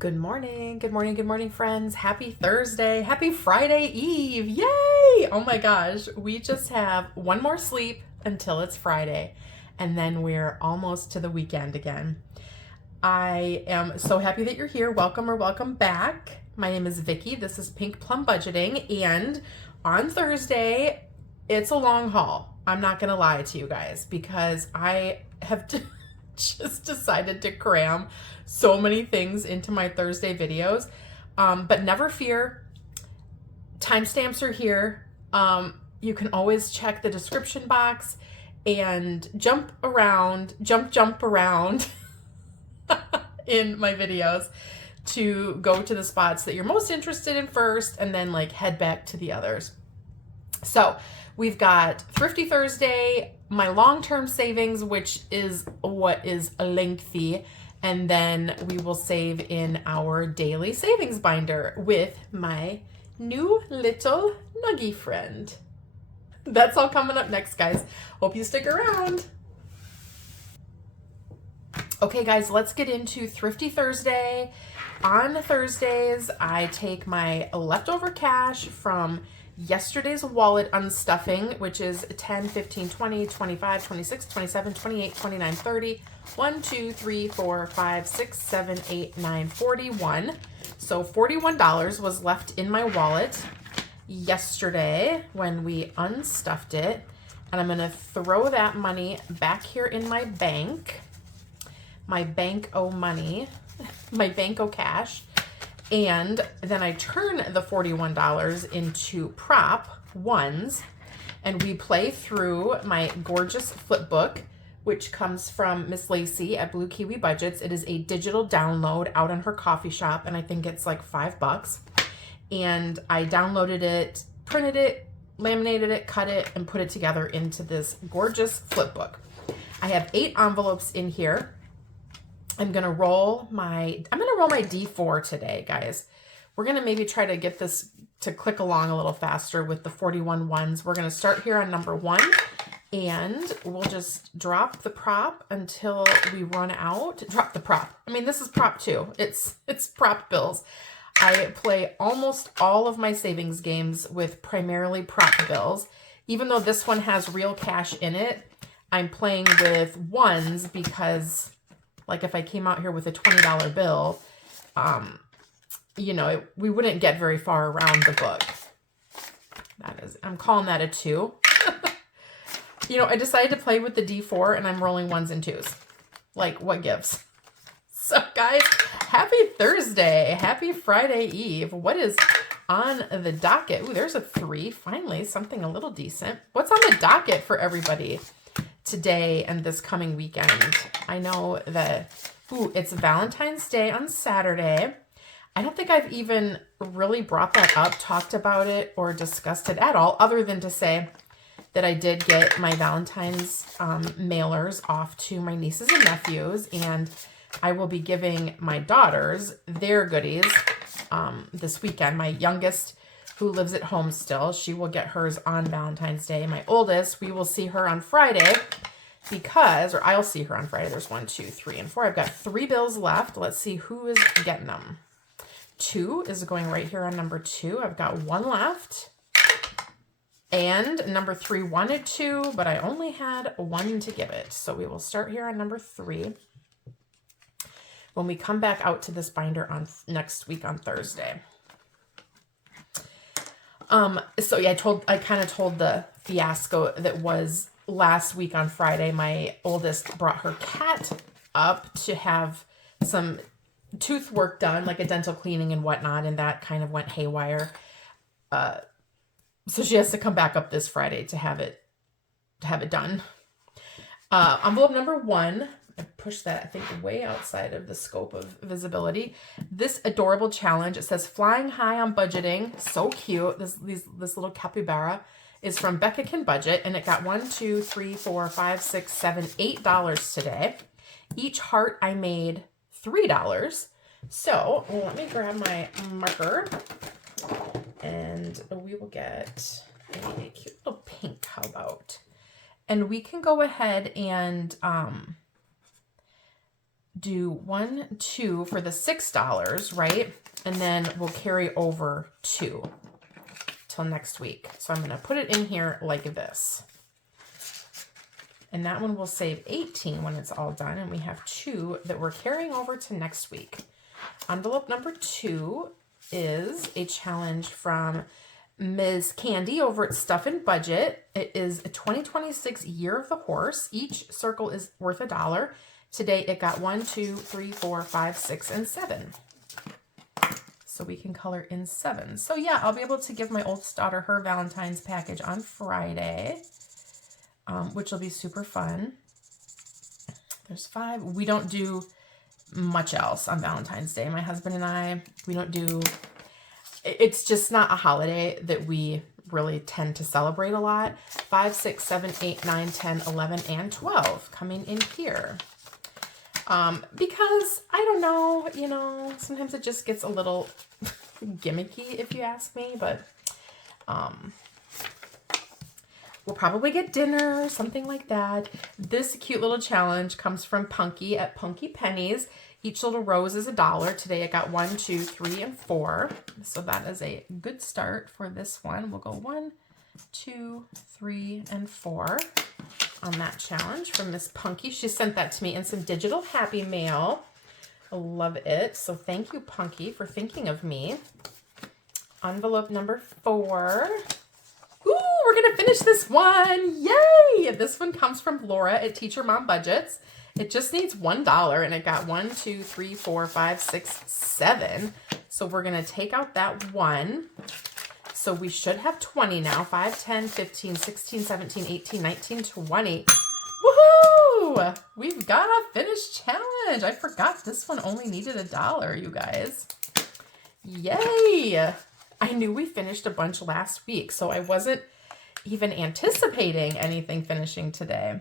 Good morning, good morning, good morning, friends. Happy Thursday, happy Friday Eve. Yay! Oh my gosh, we just have one more sleep until it's Friday, and then we're almost to the weekend again. I am so happy that you're here. Welcome or welcome back. My name is Vicki. This is Pink Plum Budgeting, and on Thursday, it's a long haul. I'm not going to lie to you guys because I have just decided to cram so many things into my Thursday videos. But never fear, timestamps are here. You can always check the description box and jump around in my videos to go to the spots that you're most interested in first and then like head back to the others. So we've got Thrifty Thursday, my long-term savings, which is what is lengthy, and then we will save in our daily savings binder with my new little nuggy friend. That's all coming up next, guys. Hope you stick around. Okay, guys, let's get into Thrifty Thursday. On Thursdays, I take my leftover cash from yesterday's wallet unstuffing, which is 10, 15, 20, 25, 26, 27, 28, 29, 30, 1, 2, 3, 4, 5, 6, 7, 8, 9, 41. So $41 was left in my wallet yesterday when we unstuffed it. And I'm going to throw that money back here in my bank. My bank-o money, my bank-o cash. And then I turn the $41 into prop ones, and we play through my gorgeous flip book, which comes from Miss Lacey at Blue Kiwi Budgets. It is a digital download out on her coffee shop, and I think it's like $5. And I downloaded it, printed it, laminated it, cut it, and put it together into this gorgeous flip book. I have 8 envelopes in here. I'm gonna roll my D4 today, guys. We're gonna maybe try to get this to click along a little faster with the 41 ones. We're gonna start here on number 1, and we'll just drop the prop until we run out. Drop the prop. I mean, this is prop 2. It's prop bills. I play almost all of my savings games with primarily prop bills. Even though this one has real cash in it, I'm playing with ones because, like, if I came out here with a $20 bill, you know, we wouldn't get very far around the book. I'm calling that a 2. You know, I decided to play with the D4 and I'm rolling 1s and 2s. Like, what gives? So, guys, happy Thursday. Happy Friday Eve. What is on the docket? Ooh, there's a 3. Finally, something a little decent. What's on the docket for everybody today and this coming weekend? I know that, it's Valentine's Day on Saturday. I don't think I've even really brought that up, talked about it, or discussed it at all, other than to say that I did get my Valentine's mailers off to my nieces and nephews, and I will be giving my daughters their goodies this weekend. My youngest, who lives at home still, she will get hers on Valentine's Day. My oldest, we will see her on Friday or I'll see her on Friday. There's 1, 2, 3, and 4. I've got 3 bills left. Let's see who is getting them. 2 is going right here on number 2. I've got 1 left. And number 3 wanted 2, but I only had 1 to give it. So we will start here on number 3 when we come back out to this binder on next week on Thursday. So yeah, I kind of told the fiasco that was last week on Friday. My oldest brought her cat up to have some tooth work done, like a dental cleaning and whatnot, and that kind of went haywire. So she has to come back up this Friday to have it done. Envelope number 1. I pushed that, I think, way outside of the scope of visibility. This adorable challenge, it says Flying High on Budgeting. So cute. This little capybara is from Becca Can Budget, and it got 1, 2, 3, 4, 5, 6, 7, $8 today. Each heart I made $3. So let me grab my marker, and we will get a cute little pink. How about? And we can go ahead and do 1, 2 for the $6, right? And then we'll carry over 2 till next week. So I'm going to put it in here like this. And that one will save 18 when it's all done. And we have 2 that we're carrying over to next week. Envelope number 2 is a challenge from Ms. Candy over at Stuff and Budget. It is a 2026 Year of the Horse. Each circle is worth $1. Today it got 1, 2, 3, 4, 5, 6, and 7. So we can color in 7. So yeah, I'll be able to give my oldest daughter her Valentine's package on Friday, which will be super fun. There's 5. We don't do much else on Valentine's Day. My husband and I, we don't do, it's just not a holiday that we really tend to celebrate a lot. 5, 6, 7, 8, 9, 10, 11, and 12 coming in here. Because I don't know, you know, sometimes it just gets a little gimmicky if you ask me, but we'll probably get dinner or something like that. This cute little challenge comes from Punky at Punky Pennies. Each little rose is $1. Today it got 1, 2, 3, and 4. So that is a good start for this one. We'll go 1, 2, 3, and 4 on that challenge from Miss Punky. She sent that to me in some digital happy mail. I love it. So thank you, Punky, for thinking of me. Envelope number 4. Ooh, we're going to finish this one. Yay! This one comes from Laura at Teacher Mom Budgets. It just needs $1, and it got 1, 2, 3, 4, 5, 6, 7. So we're going to take out that 1. So we should have 20 now. 5, 10, 15, 16, 17, 18, 19, 20. Woohoo! We've got a finished challenge. I forgot this one only needed $1, you guys. Yay! I knew we finished a bunch last week, so I wasn't even anticipating anything finishing today.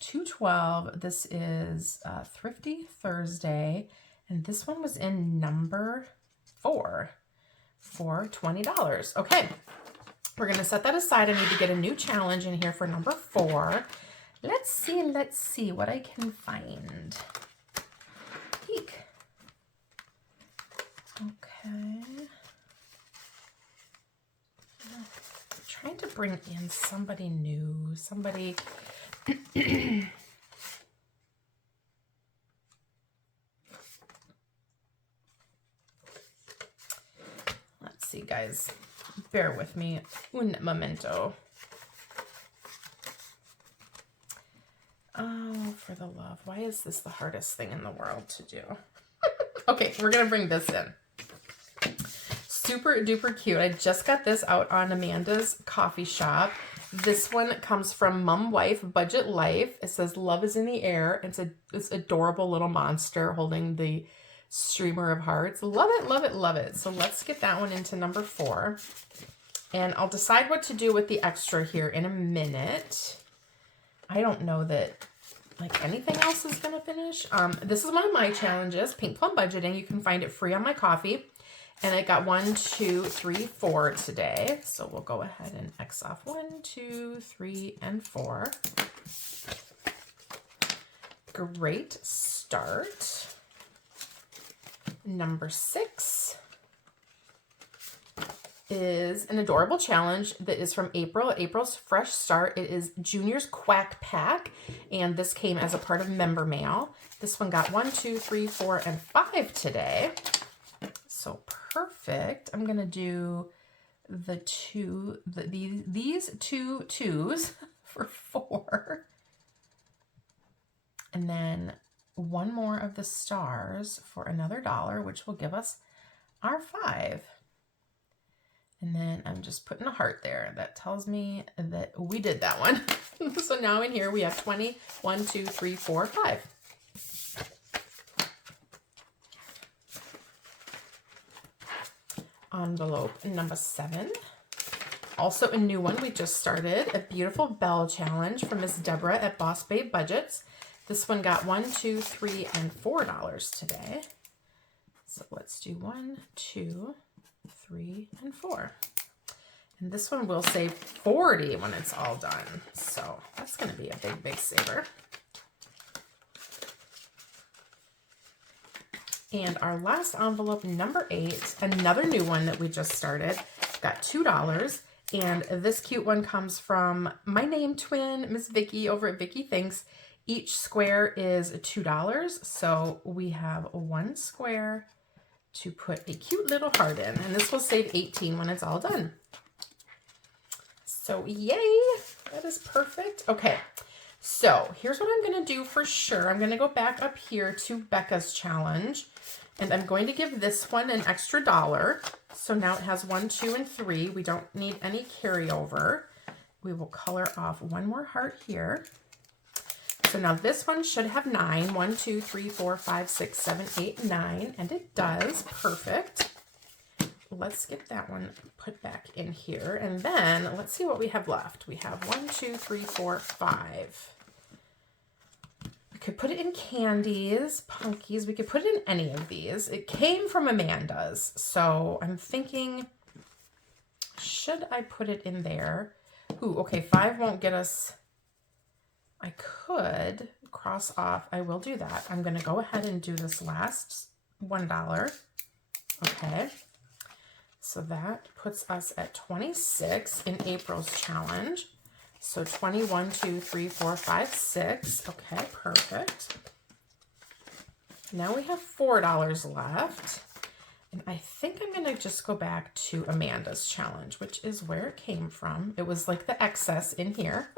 212. This is Thrifty Thursday, and this one was in number 4 for $20. Okay, we're going to set that aside. I need to get a new challenge in here for number 4. Let's see what I can find. Eek. Okay. I'm trying to bring in somebody new, somebody... Let's see, guys. Bear with me. Un momento. Oh, for the love. Why is this the hardest thing in the world to do? Okay, we're going to bring this in. Super duper cute. I just got this out on Amanda's coffee shop. This one comes from Mum Wife Budget Life. It says love is in the air. It's this adorable little monster holding the streamer of hearts. Love it, love it, love it. So let's get that one into number 4. And I'll decide what to do with the extra here in a minute. I don't know that like anything else is going to finish. This is one of my challenges, Pink Plum Budgeting. You can find it free on my coffee. And I got 1, 2, 3, 4 today. So we'll go ahead and X off 1, 2, 3, and 4. Great start. Number 6 is an adorable challenge that is from April. April's Fresh Start. It is Junior's Quack Pack. And this came as a part of member mail. This one got 1, 2, 3, 4, and 5 today. So perfect. I'm going to do the these 2 2s for 4. And then 1 more of the stars for another $1, which will give us our 5. And then I'm just putting a heart there. That tells me that we did that one. So now in here we have 20, 1, 2, 3, 4, 5. Envelope number 7. Also a new one we just started, a beautiful bell challenge from Miss Deborah at Boss Babe Budgets. This one got 1, 2, 3, and $4 today. So let's do 1, 2, 3, and 4. And this one will save 40 when it's all done. So that's going to be a big, big saver. And our last envelope, number 8, another new one that we just started, got $2. And this cute one comes from my name twin, Miss Vicky over at Vicky Thinks. Each square is $2. So we have 1 square to put a cute little heart in. And this will save 18 when it's all done. So yay, that is perfect. Okay, so here's what I'm gonna do for sure. I'm gonna go back up here to Becca's challenge, and I'm going to give this one an extra $1. So now it has 1, 2, and 3. We don't need any carryover. We will color off 1 more heart here. So now this one should have 9. 1, 2, 3, 4, 5, 6, 7, 8, 9, and it does. Perfect. Let's get that one put back in here, and then let's see what we have left. We have 1, 2, 3, 4, 5. We could put it in candies, punkies. We could put it in any of these. It came from Amanda's, so I'm thinking, should I put it in there? Ooh, okay, 5 won't get us. I could cross off. I will do that. I'm going to go ahead and do this last $1. Okay. So that puts us at 26 in April's challenge. So 21, 2, 3, 4, 5, 6. Okay, perfect. Now we have $4 left. And I think I'm going to just go back to Amanda's challenge, which is where it came from. It was like the excess in here.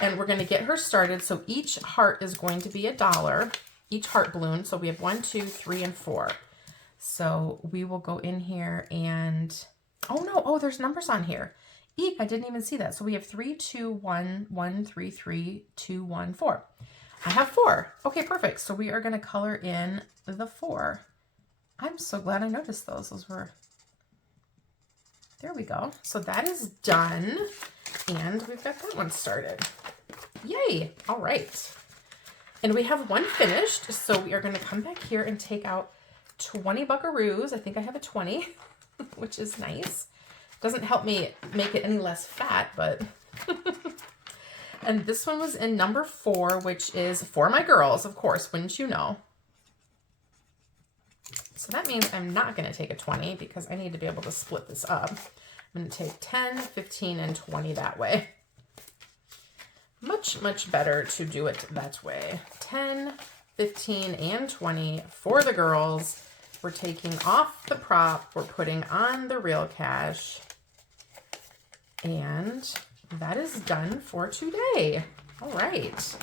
And we're going to get her started. So each heart is going to be $1. Each heart balloon. So we have 1, 2, 3, and 4. So we will go in here and, oh no, oh, there's numbers on here. Eek, I didn't even see that. So we have 3, 2, 1, 1, 3, 3, 2, 1, 4. I have 4. Okay, perfect. So we are going to color in the 4. I'm so glad I noticed those. Those were, there we go. So that is done. And we've got that one started. Yay. All right. And we have one finished. So we are going to come back here and take out 20 buckaroos. I think I have a 20, which is nice. Doesn't help me make it any less fat, but and this one was in number 4, which is for my girls, of course, wouldn't you know? So that means I'm not going to take a 20 because I need to be able to split this up. I'm going to take 10, 15, and 20 that way. Much, much better to do it that way. 10, 15, and 20 for the girls. We're taking off the prop. We're putting on the real cash. And that is done for today. All right.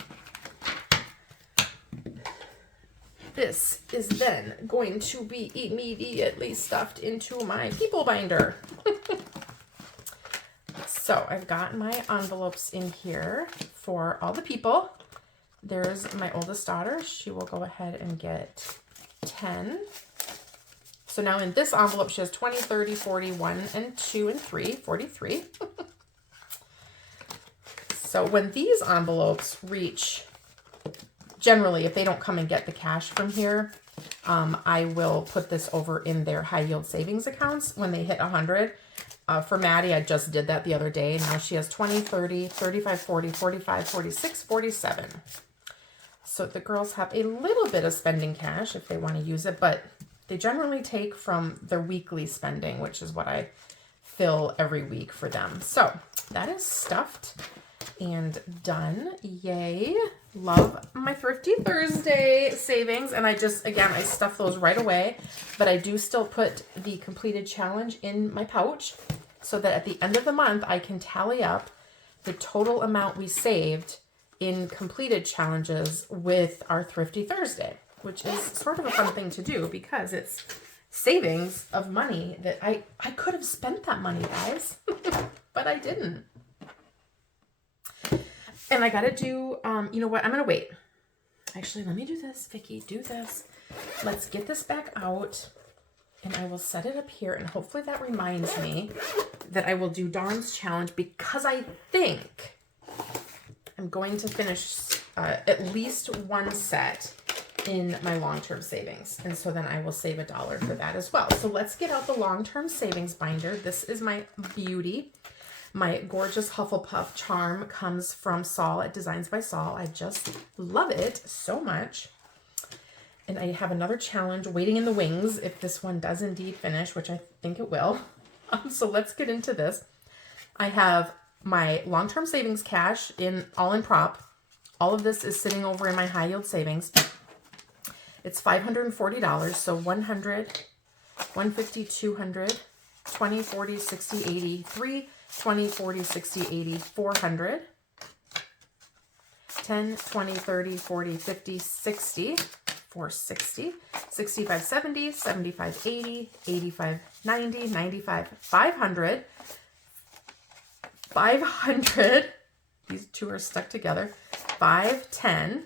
This is then going to be immediately stuffed into my people binder. So I've got my envelopes in here for all the people. There's my oldest daughter. She will go ahead and get 10. So now in this envelope, she has 20, 30, 40, 1, and 2, and 3, 43. So when these envelopes reach, generally, if they don't come and get the cash from here, I will put this over in their high yield savings accounts when they hit 100. For Maddie, I just did that the other day. Now she has 20, 30, 35, 40, 45, 46, 47. So the girls have a little bit of spending cash if they want to use it, but they generally take from their weekly spending, which is what I fill every week for them. So that is stuffed and done. Yay. Love my Thrifty Thursday savings. And I just, again, I stuff those right away, but I do still put the completed challenge in my pouch so that at the end of the month, I can tally up the total amount we saved in completed challenges with our Thrifty Thursday, which is sort of a fun thing to do because it's savings of money that I could have spent that money, guys, but I didn't. And I got to do, you know what? I'm going to wait. Actually, let me do this, Vicky. Do this. Let's get this back out and I will set it up here. And hopefully that reminds me that I will do Dawn's challenge because I think I'm going to finish at least one set in my long-term savings. And so then I will save $1 for that as well. So let's get out the long-term savings binder. This is my beauty. My gorgeous Hufflepuff charm comes from Saul at Designs by Saul. I just love it so much. And I have another challenge waiting in the wings if this one does indeed finish, which I think it will. So let's get into this. I have my long-term savings cash all in prop. All of this is sitting over in my high yield savings. It's $540. So 100, 150, 200, 20, 40, 60, 80, 3, 20, 40, 60, 80, 400, 10, 20, 30, 40, 50, 60, 460, 65, 70, 75, 80, 85, 90, 95, 500, 500, these two are stuck together, 5, 10,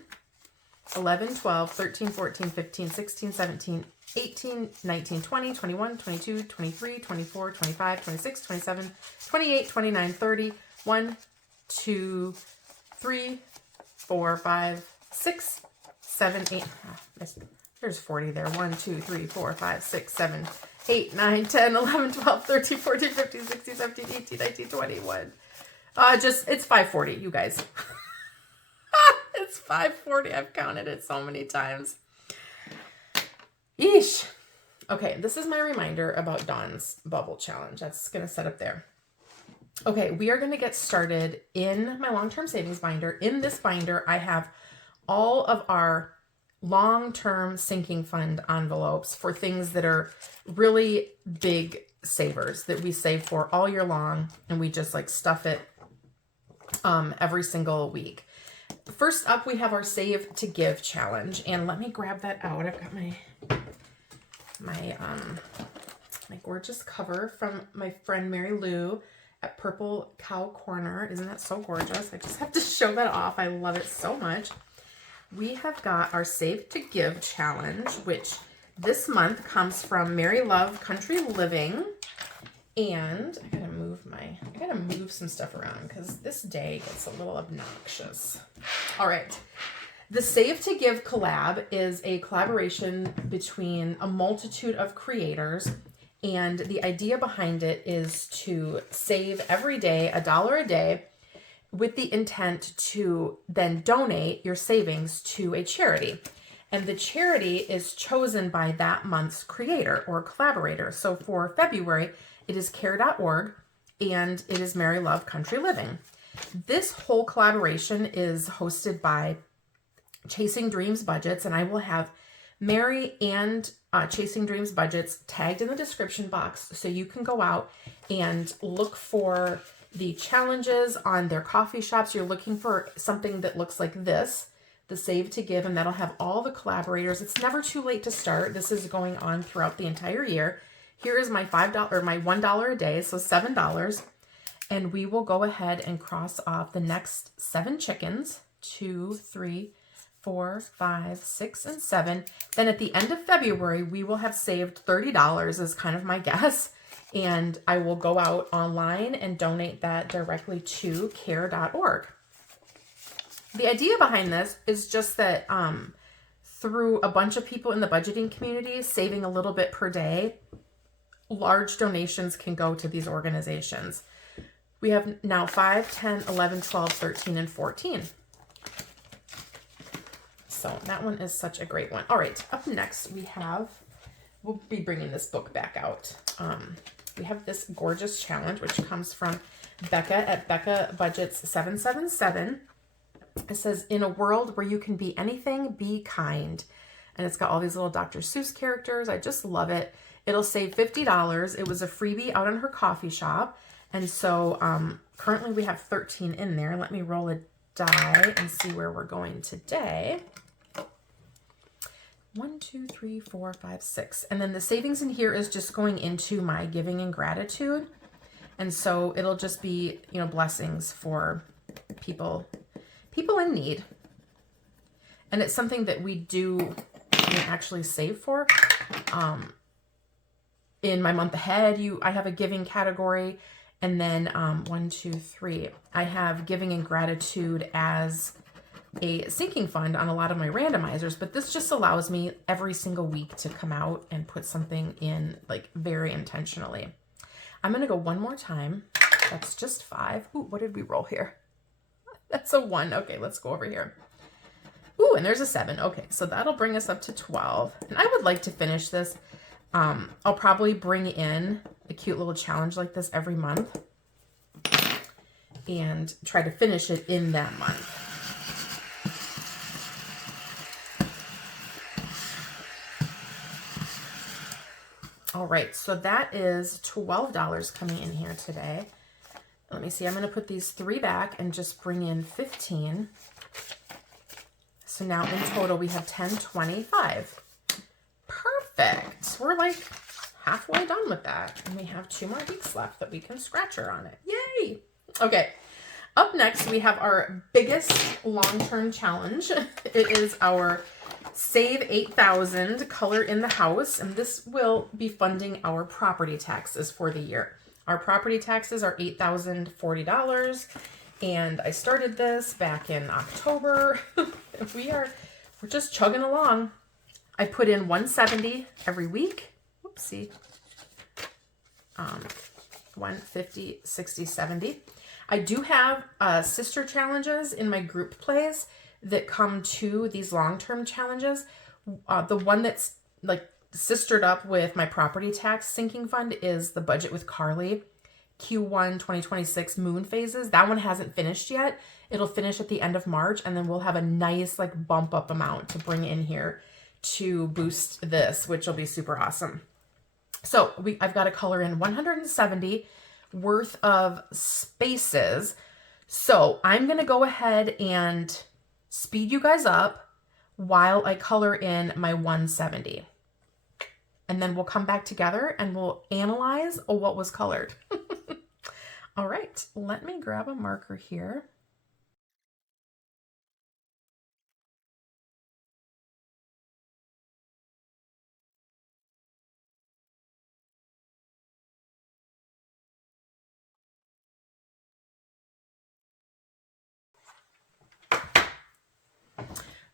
11, 12, 13, 14, 15, 16, 17, 18, 19, 20, 21, 22, 23, 24, 25, 26, 27, 28, 29, 30, 1, 2, 3, 4, 5, 6, 7, 8. Oh, there's 40 there. 1, 2, 3, 4, 5, 6, 7, 8, 9, 10, 11, 12, 13, 14, 15, 16, 17, 18, 19, 21. It's 540, you guys. It's 540. I've counted it so many times. Yeesh. Okay, this is my reminder about Dawn's bubble challenge. That's going to set up there. Okay, we are going to get started in my long-term savings binder. In this binder, I have all of our long-term sinking fund envelopes for things that are really big savers that we save for all year long, and we just like stuff it every single week. First up, we have our Save to Give challenge, and let me grab that out. I've got my gorgeous cover from my friend Mary Lou at Purple Cow Corner. Isn't that so gorgeous? I just have to show that off. I love it so much. We have got our Save to Give challenge, which this month comes from Mary Love Country Living. And I gotta move some stuff around because this day gets a little obnoxious. All right. The Save to Give collab is a collaboration between a multitude of creators, and the idea behind it is to save every day $1 a day with the intent to then donate your savings to a charity. And the charity is chosen by that month's creator or collaborator. So for February, it is care.org and it is Mary Love Country Living. This whole collaboration is hosted by Chasing Dreams Budgets, and I will have Mary and Chasing Dreams Budgets tagged in the description box so you can go out and look for the challenges on their coffee shops. You're looking for something that looks like this, the Save to Give, and that'll have all the collaborators. It's never too late to start. This is going on throughout the entire year. Here is my $5 or my $1 a day, so $7. And we will go ahead and cross off the next 7 chickens, 2, 3, 4, 5, 6, and 7. Then at the end of February, we will have saved $30 is kind of my guess. And I will go out online and donate that directly to care.org. The idea behind this is just that through a bunch of people in the budgeting community saving a little bit per day, large donations can go to these organizations. We have now 5, 10, 11, 12, 13, and 14. So that one is such a great one. All right, up next we'll be bringing this book back out. We have this gorgeous challenge, which comes from Becca at Becca Budgets 777. It says, in a world where you can be anything, be kind. And it's got all these little Dr. Seuss characters. I just love it. It'll save $50. It was a freebie out on her coffee shop. And so currently we have 13 in there. Let me roll a die and see where we're going today. 1, 2, 3, 4, 5, 6. And then the savings in here is just going into my giving and gratitude. And so it'll just be, blessings for people in need. And it's something that we do actually save for. In my month ahead, I have a giving category. And then 1, 2, 3, I have giving and gratitude as a sinking fund on a lot of my randomizers, but this just allows me every single week to come out and put something in very intentionally. I'm going to go one more time. That's just 5. Ooh, what did we roll here? That's a 1. Okay, let's go over here. Ooh, and there's a 7. Okay, so that'll bring us up to 12. And I would like to finish this. I'll probably bring in a cute little challenge like this every month and try to finish it in that month. All right, so that is $12 coming in here today. Let me see, I'm going to put these 3 back and just bring in 15. So now in total we have 10, 25. Perfect. We're like halfway done with that. And we have 2 more weeks left that we can scratch her on it. Yay! Okay, up next we have our biggest long-term challenge. It is our Save 8,000 color in the house, and this will be funding our property taxes for the year. Our property taxes are $8,040, and I started this back in October. We're just chugging along. I put in $170 every week. Whoopsie. 150, 60, 70. I do have sister challenges in my group plays that come to these long-term challenges. The one that's like sistered up with my property tax sinking fund is the Budget with Carly Q1 2026 moon phases. That one hasn't finished yet. It'll finish at the end of March, and then we'll have a nice like bump up amount to bring in here to boost this, which will be super awesome. So I've got to color in 170 worth of spaces. So I'm going to go ahead and speed you guys up while I color in my 170. And then we'll come back together and we'll analyze what was colored. All right, let me grab a marker here.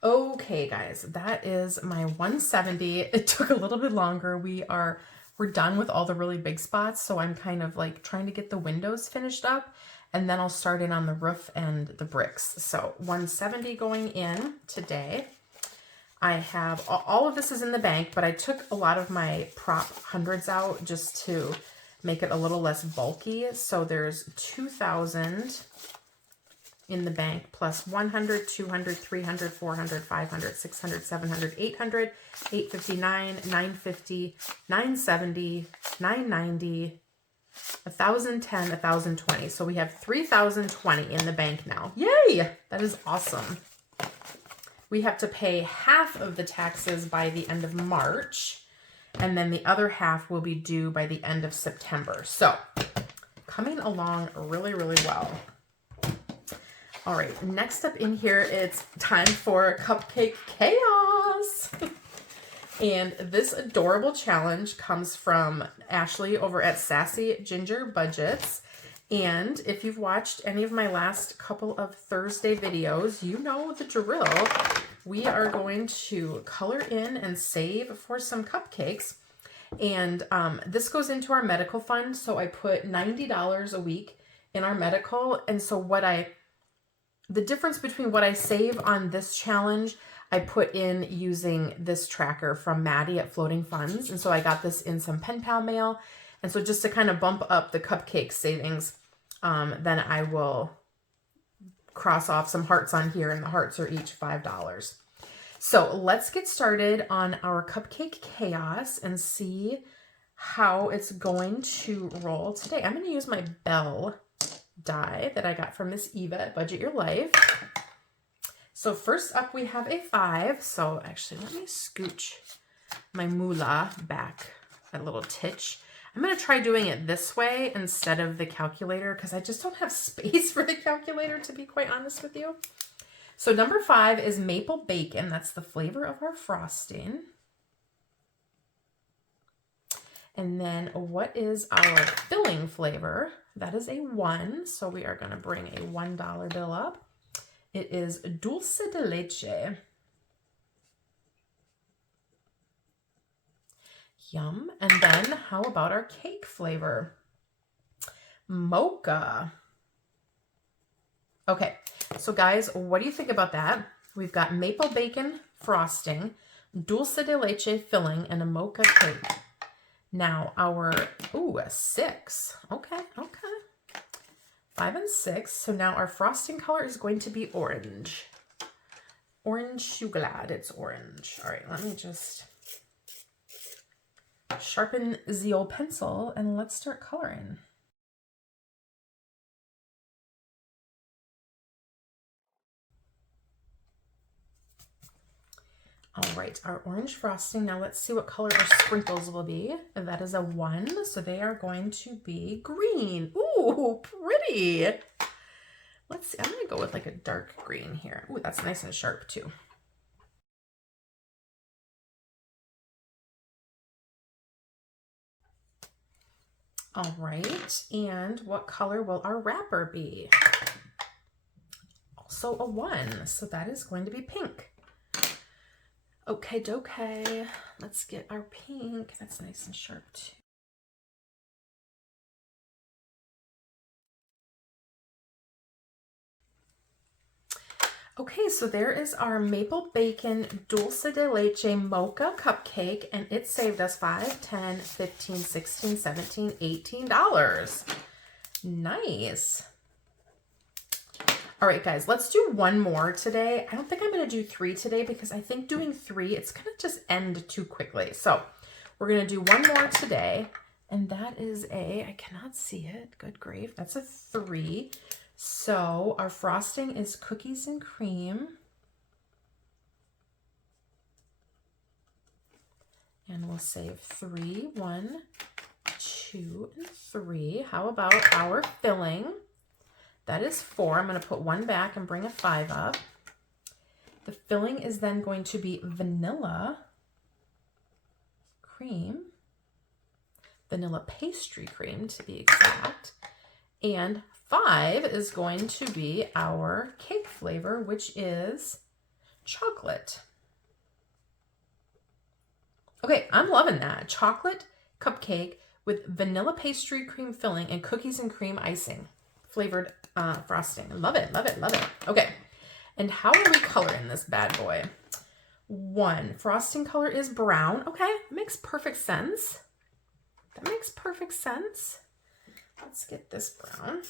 Okay, guys, that is my 170. It took a little bit longer. We're done with all the really big spots, so I'm kind of like trying to get the windows finished up, and then I'll start in on the roof and the bricks. So 170 going in today. I have all of this is in the bank, but I took a lot of my prop hundreds out just to make it a little less bulky. So there's 2,000 in the bank, plus 100, 200, 300, 400, 500, 600, 700, 800, 859, 950, 970, 990, 1,010, 1,020. So we have 3,020 in the bank now. Yay! That is awesome. We have to pay half of the taxes by the end of March, and then the other half will be due by the end of September. So coming along really, really well. All right, next up in here, it's time for Cupcake Chaos. And this adorable challenge comes from Ashley over at Sassy Ginger Budgets. And if you've watched any of my last couple of Thursday videos, you know the drill. We are going to color in and save for some cupcakes. And this goes into our medical fund. So I put $90 a week in our medical. And so the difference between what I save on this challenge, I put in using this tracker from Maddie at Floating Funds. And so I got this in some pen pal mail. And so just to kind of bump up the cupcake savings, then I will cross off some hearts on here, and the hearts are each $5. So let's get started on our Cupcake Chaos and see how it's going to roll today. I'm going to use my Bell die that I got from Miss Eva at Budget Your Life. So first up we have a 5. So actually let me scooch my moolah back a little titch. I'm going to try doing it this way instead of the calculator because I just don't have space for the calculator, to be quite honest with you. So number 5 is maple bacon. That's the flavor of our frosting. And then what is our filling flavor? That is a 1. So we are going to bring a $1 bill up. It is dulce de leche. Yum. And then how about our cake flavor? Mocha. Okay. So guys, what do you think about that? We've got maple bacon frosting, dulce de leche filling, and a mocha cake. Now our, ooh, a 6. Okay, okay. 5 and 6. So now our frosting color is going to be orange. Orange chocolate, it's orange. All right, let me just sharpen the old pencil and let's start coloring. All right, our orange frosting. Now let's see what color our sprinkles will be. And that is a 1, so they are going to be green. Ooh, pretty. Let's see, I'm gonna go with like a dark green here. Ooh, that's nice and sharp too. All right, and what color will our wrapper be? Also a 1, so that is going to be pink. Okay, dokay. Let's get our pink. That's nice and sharp too. Okay, so there is our maple bacon dulce de leche mocha cupcake, and it saved us $5, $10, $15, $16, $17, $18. Nice. All right, guys, let's do one more today. I don't think I'm going to do 3 today because I think doing 3, it's going to just end too quickly. So we're going to do one more today, and that is I cannot see it. Good grief. That's a 3. So our frosting is cookies and cream. And we'll save 3, 1, 2, and 3. How about our filling? That is 4. I'm going to put 1 back and bring a 5 up. The filling is then going to be vanilla cream, vanilla pastry cream to be exact. And 5 is going to be our cake flavor, which is chocolate. Okay, I'm loving that. Chocolate cupcake with vanilla pastry cream filling and cookies and cream icing. Flavored frosting. Love it, love it, love it. Okay, and how are we coloring this bad boy? 1, frosting color is brown. Okay, makes perfect sense. That makes perfect sense. Let's get this brown.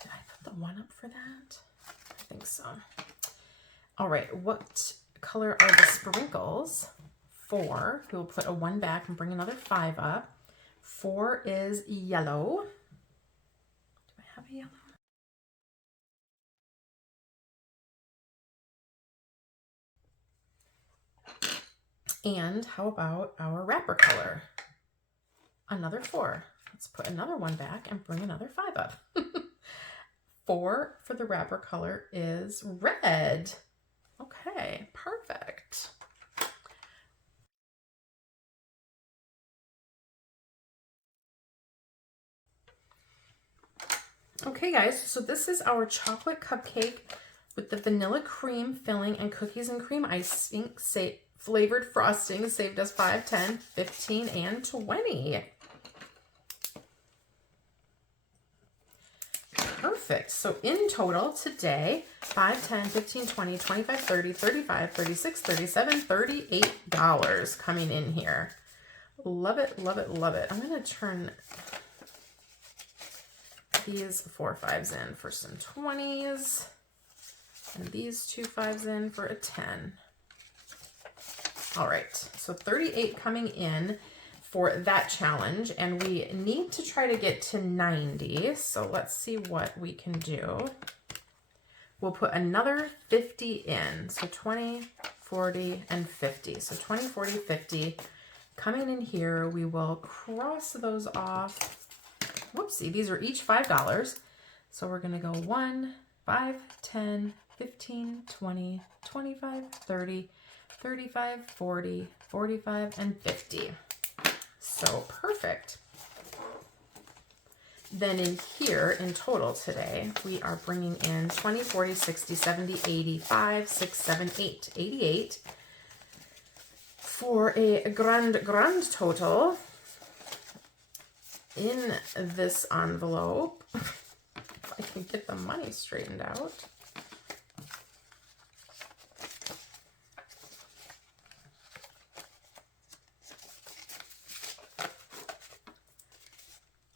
Did I put the 1 up for that? I think so. All right, what color are the sprinkles? 4. We'll put a 1 back and bring another 5 up. 4 is yellow. Do I have a yellow? And how about our wrapper color? Another 4. Let's put another 1 back and bring another 5 up. 4 for the wrapper color is red. Okay, perfect. Okay, guys, so this is our chocolate cupcake with the vanilla cream filling and cookies and cream icing, flavored frosting. Saved us 5, 10, 15, and 20. Perfect. So in total today, 5, 10, 15, 20, 25, 30, 35, 36, 37, $38 coming in here. Love it, love it, love it. I'm going to turn these 4 5s in for some 20s and these 2 5s in for a 10. All right, so 38 coming in for that challenge, and we need to try to get to 90. So let's see what we can do. We'll put another 50 in. So 20, 40, and 50. So 20, 40, 50 coming in here. We will cross those off. Whoopsie, these are each $5. So we're gonna go 1, 5, 10, 15, 20, 25, 30, 35, 40, 45, and 50. So perfect. Then in here, in total today, we are bringing in 20, 40, 60, 70, 80, 5, 6, 7, 8, 88. for a grand total in this envelope, if I can get the money straightened out,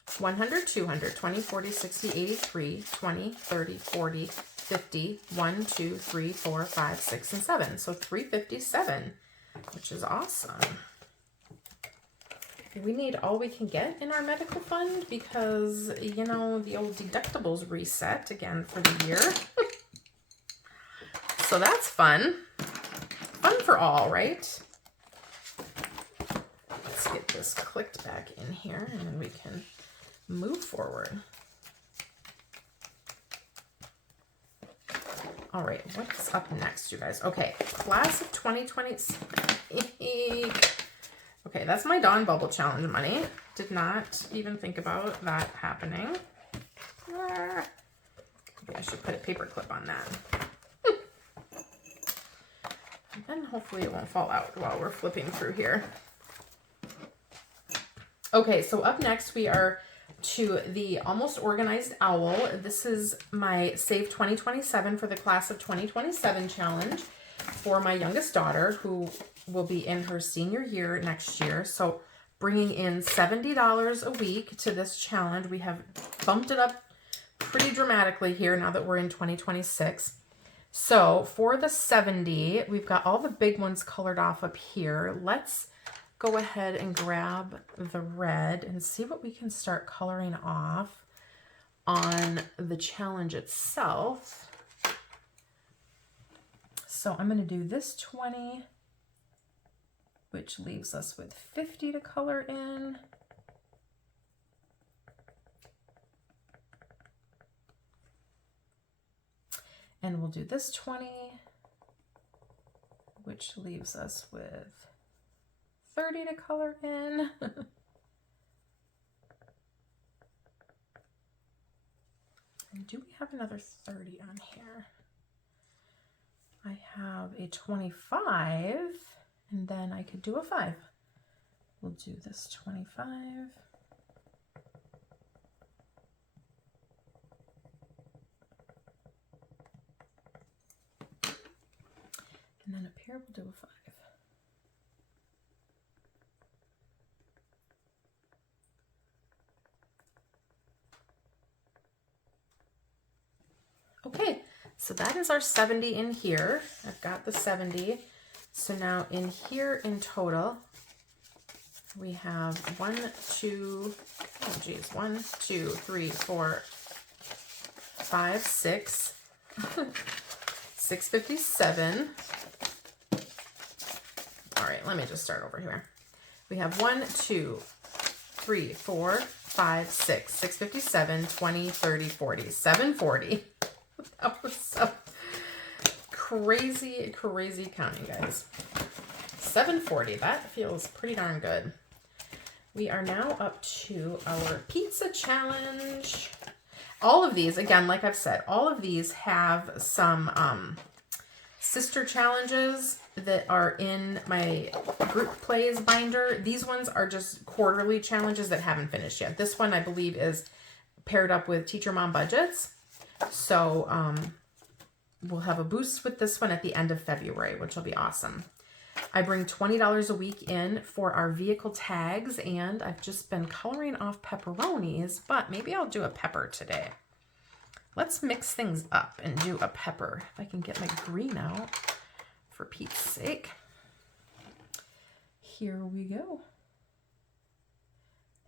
$100, $200, $20, $40, $60, $83, $20, $30, $40, $50, $1, $2, $3, $4, $5, $6, and $7. So $357, which is awesome. We need all we can get in our medical fund because, you know, the old deductibles reset again for the year. So that's fun. Fun for all, right? Let's get this clicked back in here and then we can move forward. All right, what's up next, you guys? Okay, class of 2020. Okay, that's my Dawn Bubble Challenge money. Did not even think about that happening. Maybe I should put a paper clip on that. And then hopefully it won't fall out while we're flipping through here. Okay, so up next we are to the Almost Organized Owl. This is my Save 2027 for the class of 2027 challenge for my youngest daughter, who will be in her senior year next year. So bringing in $70 a week to this challenge. We have bumped it up pretty dramatically here now that we're in 2026. So for the 70, we've got all the big ones colored off up here. Let's go ahead and grab the red and see what we can start coloring off on the challenge itself. So I'm going to do this 20, which leaves us with 50 to color in. And we'll do this 20, which leaves us with 30 to color in. And do we have another 30 on here? I have a 25, and then I could do a 5. We'll do this 25. And then up here we'll do a 5. Okay, so that is our 70 in here. I've got the 70. So now in here in total, we have 1, 2, 3, 4, 5, 6, 657. All right, let me just start over here. We have 1, 2, 3, 4, 5, 6, 657, 20, 30, 40, 740. That was so crazy counting, guys. 740, that feels pretty darn good. We are now up to our pizza challenge. All of these, again, like I've said, all of these have some sister challenges that are in my group plays binder. These ones are just quarterly challenges that haven't finished yet. This one, I believe, is paired up with Teacher Mom Budgets. So we'll have a boost with this one at the end of February, which will be awesome. I bring $20 a week in for our vehicle tags, and I've just been coloring off pepperonis, but maybe I'll do a pepper today. Let's mix things up and do a pepper. If I can get my green out, for Pete's sake. Here we go.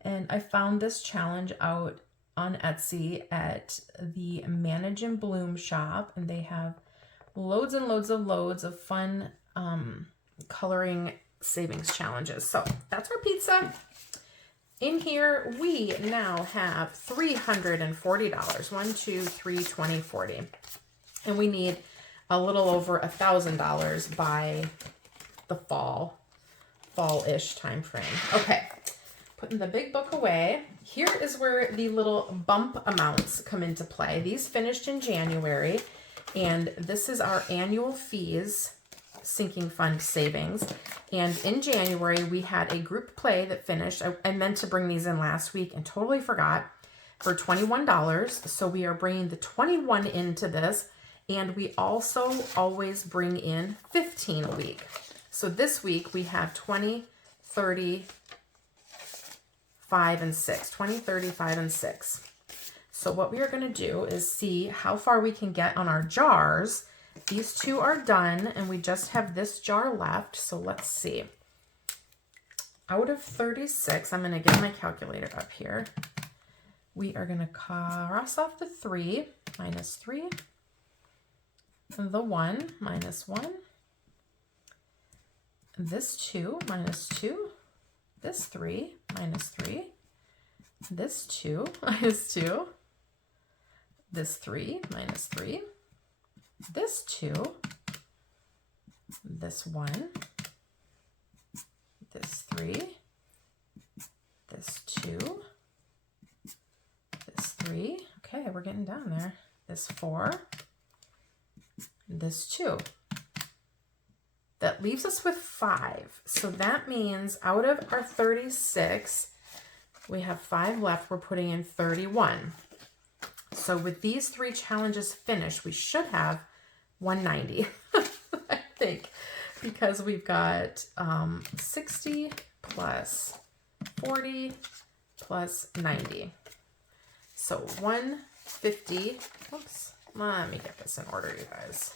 And I found this challenge out on Etsy at the Manage and Bloom shop, and they have loads and loads of fun coloring savings challenges. So that's our pizza. In here we now have $340. 1, 2, 3, 20, 40. And we need a little over $1,000 by the fall-ish time frame. Okay. Putting the big book away. Here is where the little bump amounts come into play. These finished in January, and this is our annual fees. sinking fund savings. And in January, we had a group play that finished. I meant to bring these in last week and totally forgot, for $21. So we are bringing the 21 into this. And we also always bring in 15 a week. So this week we have 20, 30, 5, and 6. 20, 30, 5, and 6. So what we are going to do is see how far we can get on our jars. These two are done, and we just have this jar left. So let's see. Out of 36, I'm going to get my calculator up here. We are going to cross off the 3, minus 3, and the 1, minus 1, this 2, minus 2, this 3, minus 3, this 2, minus 2, this 3, minus 3, this 2, this 1, this 3, this 2, this 3, okay, we're getting down there, this 4, this 2. That leaves us with 5. So that means out of our 36, we have 5 left. We're putting in 31. So with these 3 challenges finished, we should have 190, I think, because we've got 60 plus 40 plus 90. So 150. Oops. Let me get this in order, you guys.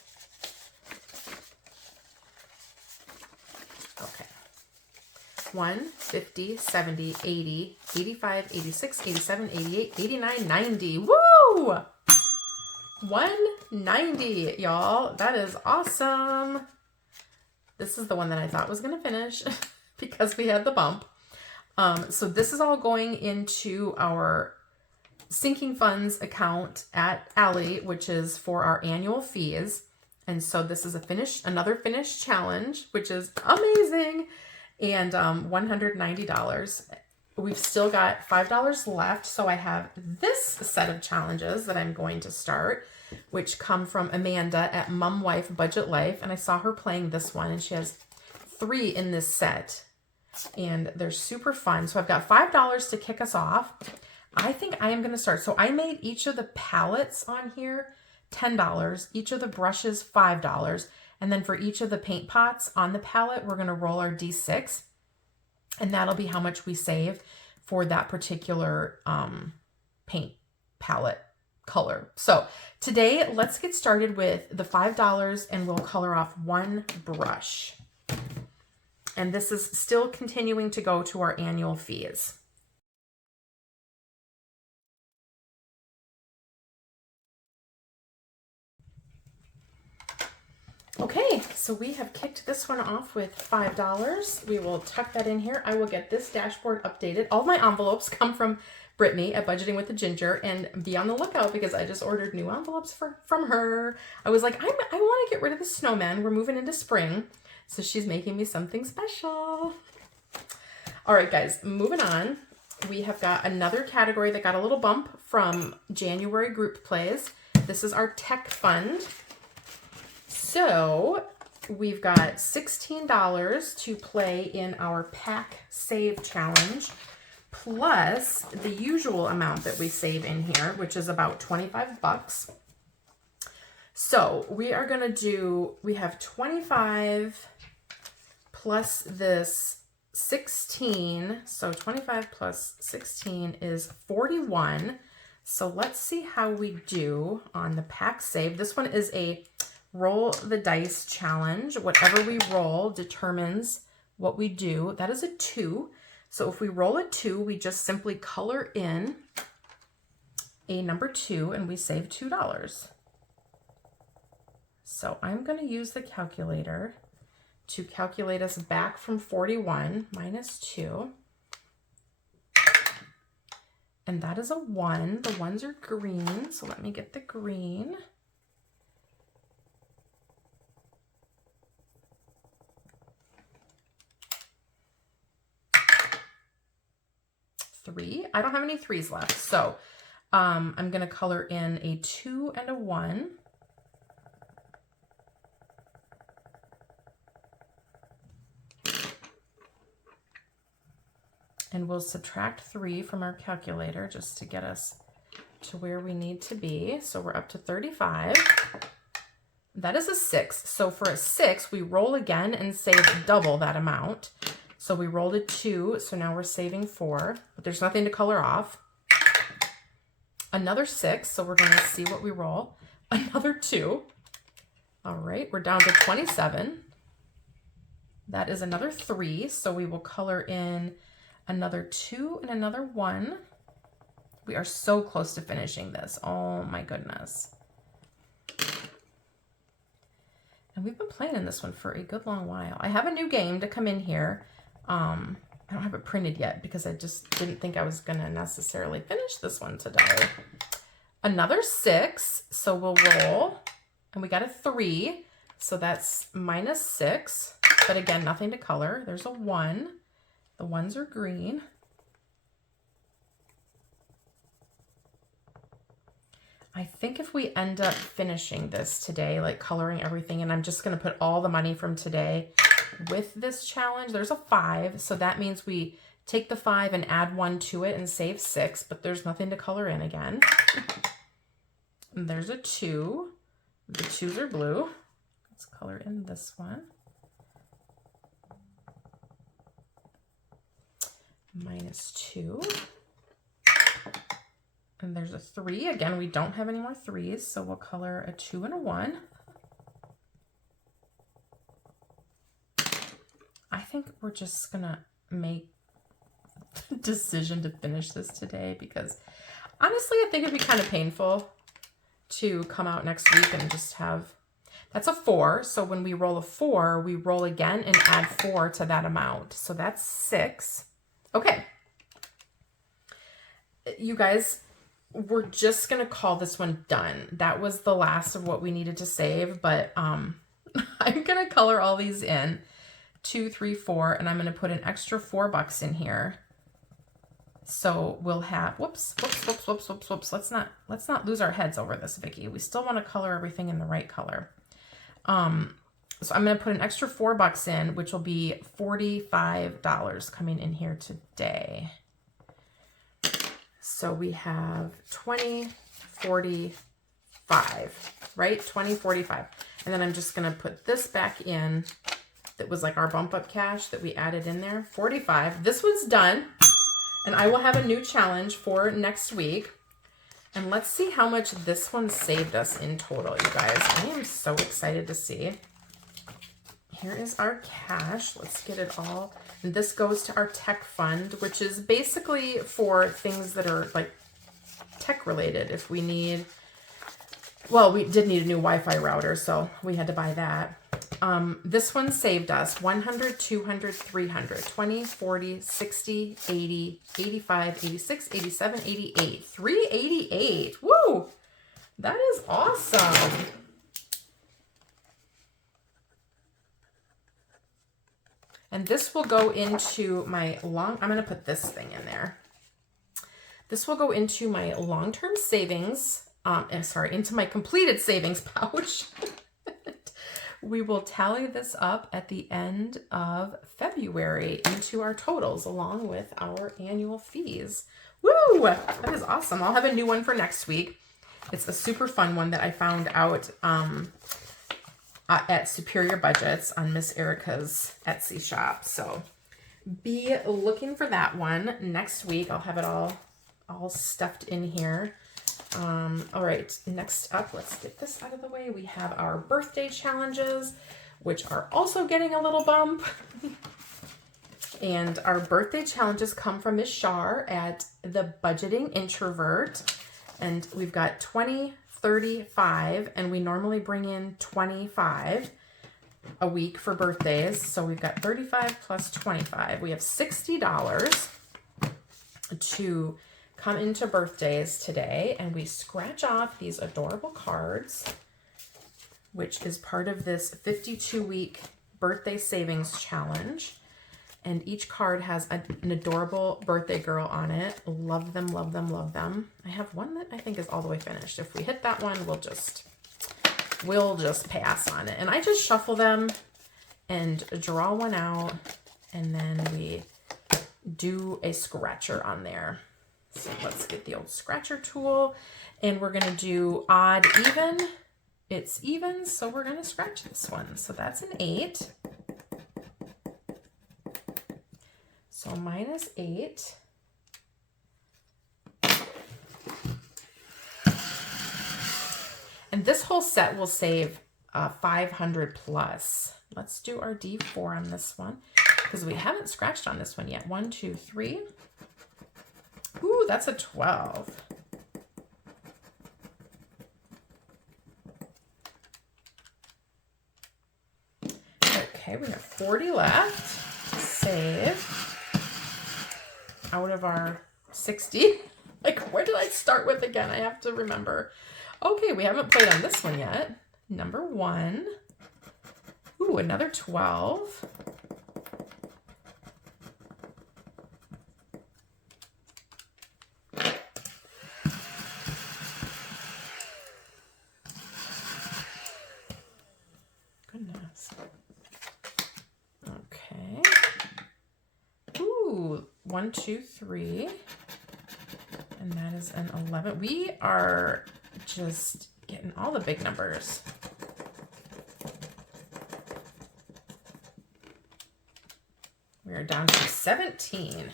Okay. 1, 50, 70, 80, 85, 86, 87, 88, 89, 90. Woo! 190, y'all. That is awesome. This is the one that I thought was going to finish because we had the bump. So this is all going into our sinking funds account at Allie, which is for our annual fees. And so this is another finished challenge, which is amazing. And $190. We've still got $5 left. So I have this set of challenges that I'm going to start, which come from Amanda at Mum Wife Budget Life. And I saw her playing this one, and she has 3 in this set. And they're super fun. So I've got $5 to kick us off. I think I am going to start. So I made each of the palettes on here $10, each of the brushes $5, and then for each of the paint pots on the palette, we're going to roll our D6, and that'll be how much we save for that particular paint palette color. So today, let's get started with the $5, and we'll color off 1 brush. And this is still continuing to go to our annual fees. Okay, so we have kicked this one off with $5. We will tuck that in here. I will get this dashboard updated. All my envelopes come from Brittany at Budgeting with the Ginger, and be on the lookout because I just ordered new envelopes from her. I was like, I want to get rid of the snowman. We're moving into spring, so she's making me something special. All right, guys, moving on. We have got another category that got a little bump from January group plays. This is our tech fund. So we've got $16 to play in our pack save challenge, plus the usual amount that we save in here, which is about 25 bucks. So we are going to do, we have 25 plus this 16. So 25 plus 16 is 41. So let's see how we do on the pack save. This one is a roll the dice challenge. Whatever we roll determines what we do. That is a 2. So if we roll a 2, we just simply color in a number 2 and we save $2. So I'm going to use the calculator to calculate us back from 41 minus 2. And that is a 1. The 1s are green, so let me get the green. Three. I don't have any 3s left, so I'm going to color in a 2 and a 1. And we'll subtract 3 from our calculator just to get us to where we need to be. So we're up to 35. That is a 6. So for a 6, we roll again and save double that amount. So we rolled a 2, so now we're saving 4, but there's nothing to color off. Another 6, so we're going to see what we roll. Another 2. All right, we're down to 27. That is another 3, so we will color in another 2 and another 1. We are so close to finishing this. Oh my goodness. And we've been playing in this one for a good long while. I have a new game to come in here. I don't have it printed yet because I just didn't think I was gonna necessarily finish this one today. Another 6, so we'll roll, and we got a 3, so that's -6, but again, nothing to color. There's a 1. The 1s are green. I think if we end up finishing this today, like coloring everything, and I'm just going to put all the money from today with this challenge, there's a 5. So that means we take the 5 and add 1 to it and save 6, but there's nothing to color in again. And there's a 2. The 2s are blue. Let's color in this one. -2. And there's a 3. Again, we don't have any more 3s, so we'll color a 2 and a 1. I think we're just gonna make the decision to finish this today because honestly, I think it'd be kind of painful to come out next week and just have, that's a 4. So when we roll a 4, we roll again and add 4 to that amount. So that's 6. Okay. You guys, we're just going to call this one done. That was the last of what we needed to save, but I'm going to color all these in 2, 3, 4, and I'm going to put an extra $4 in here. So we'll have, whoops. Let's not lose our heads over this, Vicki. We still want to color everything in the right color. So I'm going to put an extra $4 in, which will be $45 coming in here today. So we have 20, 45, right? 20, 45. And then I'm just going to put this back in. That was like our bump up cash that we added in there. 45. This one's done. And I will have a new challenge for next week. And let's see how much this one saved us in total, you guys. I am so excited to see. Here is our cash. Let's get it all. And this goes to our tech fund, which is basically for things that are like tech related. If we need, well, we did need a new Wi-Fi router, so we had to buy that. This one saved us 100, 200, 300, 20, 40, 60, 80, 85, 86, 87, 88, 388. Woo! That is awesome. And this will go into my I'm going to put this thing in there. This will go into my long-term savings, into my completed savings pouch. We will tally this up at the end of February into our totals along with our annual fees. Woo! That is awesome. I'll have a new one for next week. It's a super fun one that I found out at Superior Budgets on Miss Erica's Etsy shop. So be looking for that one next week. I'll have it all stuffed in here. All right, next up, let's get this out of the way. We have our birthday challenges, which are also getting a little bump. And our birthday challenges come from Miss Shar at the Budgeting Introvert. And we've got 20, 35, and we normally bring in 25 a week for birthdays. So we've got 35 plus 25. We have $60 to come into birthdays today, and we scratch off these adorable cards, which is part of this 52-week birthday savings challenge. And each card has an adorable birthday girl on it. Love them, love them, love them. I have one that I think is all the way finished. If we hit that one, we'll just pass on it. And I just shuffle them and draw one out, and then we do a scratcher on there. So let's get the old scratcher tool, and we're going to do odd even. It's even, so we're going to scratch this one. So that's an 8. So -8. And this whole set will save 500 plus. Let's do our D4 on this one because we haven't scratched on this one yet. 1, 2, 3. Ooh, that's a 12. Okay, we have 40 left. Save out of our 60. Like, where did I start with again? I have to remember. Okay, we haven't played on this one yet. Number 1. Ooh, another 12. Goodness. Okay. Ooh, 1, 2, 3. And that is an 11. We are just getting all the big numbers. We are down to 17.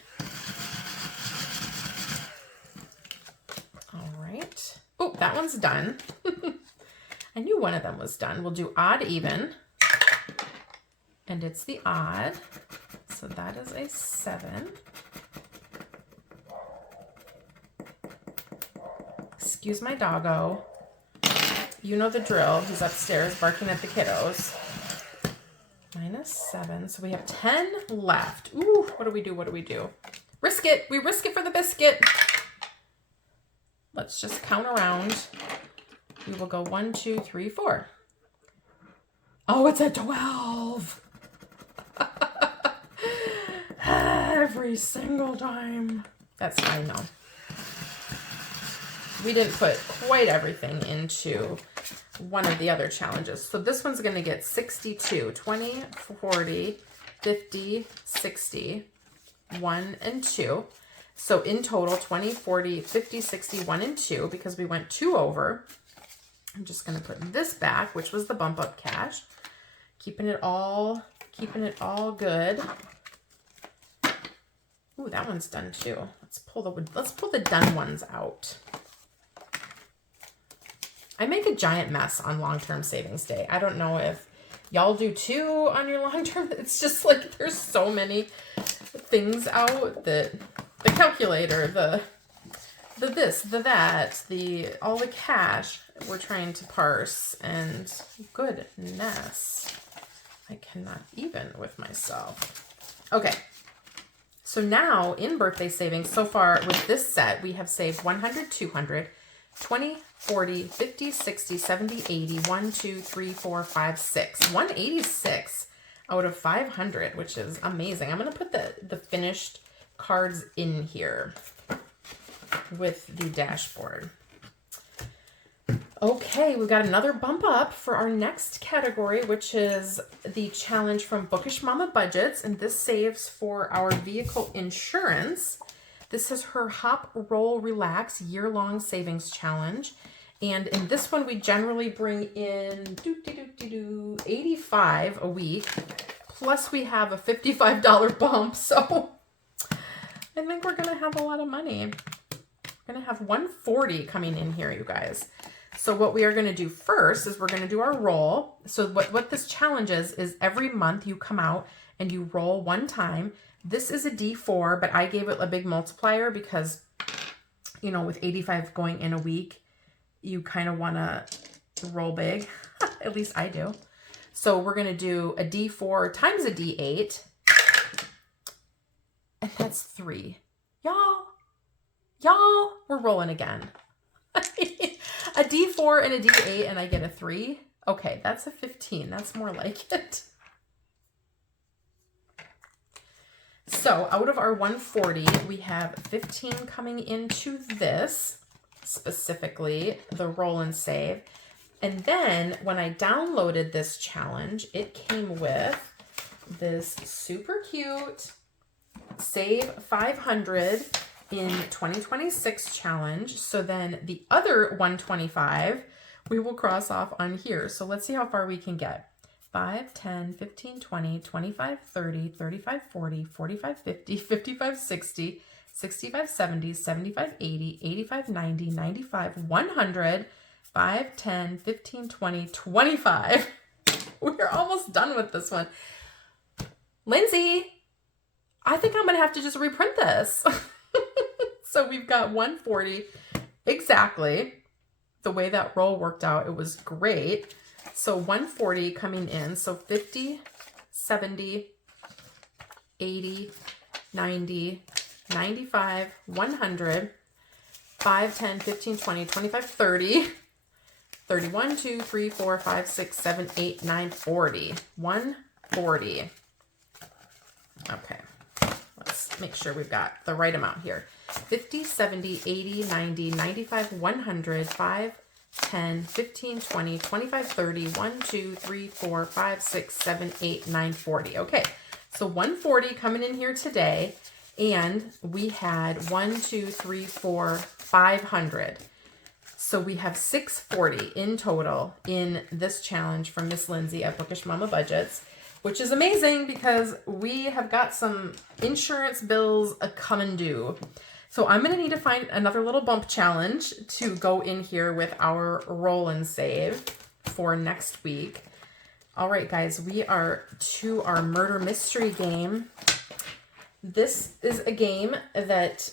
All right. Oh, that one's done. I knew one of them was done. We'll do odd even. And it's the odd. So that is a 7. Excuse my doggo. You know the drill. He's upstairs barking at the kiddos. -7. So we have 10 left. Ooh, what do we do? What do we do? Risk it. We risk it for the biscuit. Let's just count around. We will go 1, 2, 3, 4. Oh, it's a 12. Every single time. That's fine though. We didn't put quite everything into one of the other challenges. So this one's going to get 62, 20, 40, 50, 60, 1 and 2. So in total, 20, 40, 50, 60, 1 and 2, because we went 2 over. I'm just going to put this back, which was the bump up cash. Keeping it all good. Ooh, that one's done too. Let's pull the done ones out. I make a giant mess on long-term savings day. I don't know if y'all do too on your long-term. It's just like there's so many things out that the calculator, the this, the that, all the cash we're trying to parse, and goodness, I cannot even with myself. Okay. So now in birthday savings, so far with this set, we have saved 100, 200, 20, 40, 50, 60, 70, 80, 1, 2, 3, 4, 5, 6. 186 out of 500, which is amazing. I'm going to put the finished cards in here with the dashboard. Okay, we've got another bump up for our next category, which is the challenge from Bookish Mama Budgets, and this saves for our vehicle insurance. This is her Hop, Roll, Relax year-long savings challenge. And in this one, we generally bring in 85 a week, plus we have a $55 bump. So I think we're going to have a lot of money. We're going to have 140 coming in here, you guys. So what we are going to do first is we're going to do our roll. So what this challenge is every month you come out and you roll one time. This is a D4, but I gave it a big multiplier because, you know, with 85 going in a week, you kind of want to roll big. At least I do. So we're going to do a D4 times a D8. And that's 3. Y'all, we're rolling again. A D4 and a D8 and I get a 3. Okay, that's a 15. That's more like it. So out of our 140, we have 15 coming into this, specifically the roll and save. And then when I downloaded this challenge, it came with this super cute save 500 in 2026 challenge. So then the other 125 we will cross off on here. So let's see how far we can get. 5, 10, 15, 20, 25, 30, 35, 40, 45, 50, 55, 60, 65, 70, 75, 80, 85, 90, 95, 100, 5, 10, 15, 20, 25. We're almost done with this one. Lindsay, I think I'm going to have to just reprint this. So we've got 140 exactly. The way that roll worked out, it was great. So 140 coming in. So 50, 70, 80, 90, 95, 100, 5, 10, 15, 20, 25, 30, 31, 2, 3, 4, 5, 6, 7, 8, 9, 40. 140. Okay. Let's make sure we've got the right amount here. 50, 70, 80, 90, 95, 100, 5, 10, 15, 20, 25, 30, 1, 2, 3, 4, 5, 6, 7, 8, 9, 40. Okay, so 140 coming in here today, and we had 1, 2, 3, 4, 500. So we have 640 in total in this challenge from Miss Lindsay at Bookish Mama Budgets, which is amazing because we have got some insurance bills coming due. So I'm going to need to find another little bump challenge to go in here with our roll and save for next week. All right, guys, we are to our murder mystery game. This is a game that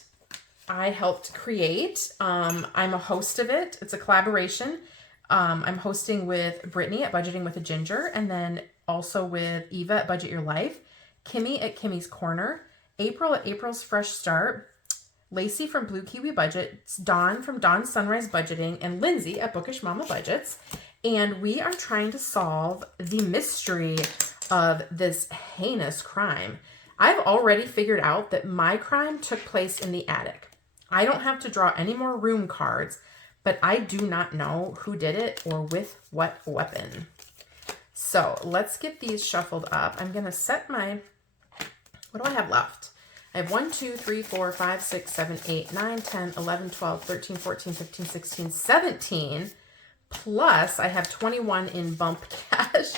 I helped create. I'm a host of it. It's a collaboration. I'm hosting with Brittany at Budgeting with a Ginger, and then also with Eva at Budget Your Life, Kimmy at Kimmy's Corner, April at April's Fresh Start, Lacey from Blue Kiwi Budgets, Dawn from Dawn Sunrise Budgeting, and Lindsay at Bookish Mama Budgets. And we are trying to solve the mystery of this heinous crime. I've already figured out that my crime took place in the attic. I don't have to draw any more room cards, but I do not know who did it or with what weapon. So let's get these shuffled up. I'm going to set my, what do I have left? I have 1, 2, 3, 4, 5, 6, 7, 8, 9, 10, 11, 12, 13, 14, 15, 16, 17. Plus I have 21 in bump cash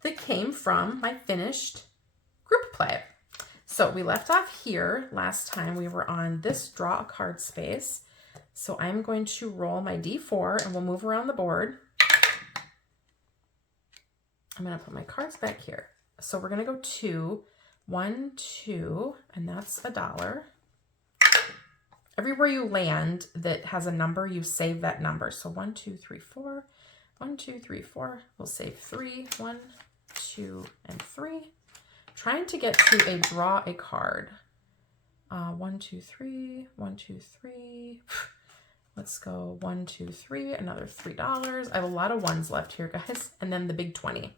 that came from my finished group play. So we left off here last time. We were on this draw a card space. So I'm going to roll my D4 and we'll move around the board. I'm going to put my cards back here. So we're going to go 2, 1, 2, and that's $1. Everywhere you land that has a number, you save that number. So 1, 2, 3, 4, 1, 2, 3, 4. We'll save 3, 1, 2, and 3. Trying to get to a draw a card. 1, 2, 3, 1, 2, 3. Let's go 1, 2, 3, another $3. I have a lot of ones left here, guys. And then the big 20.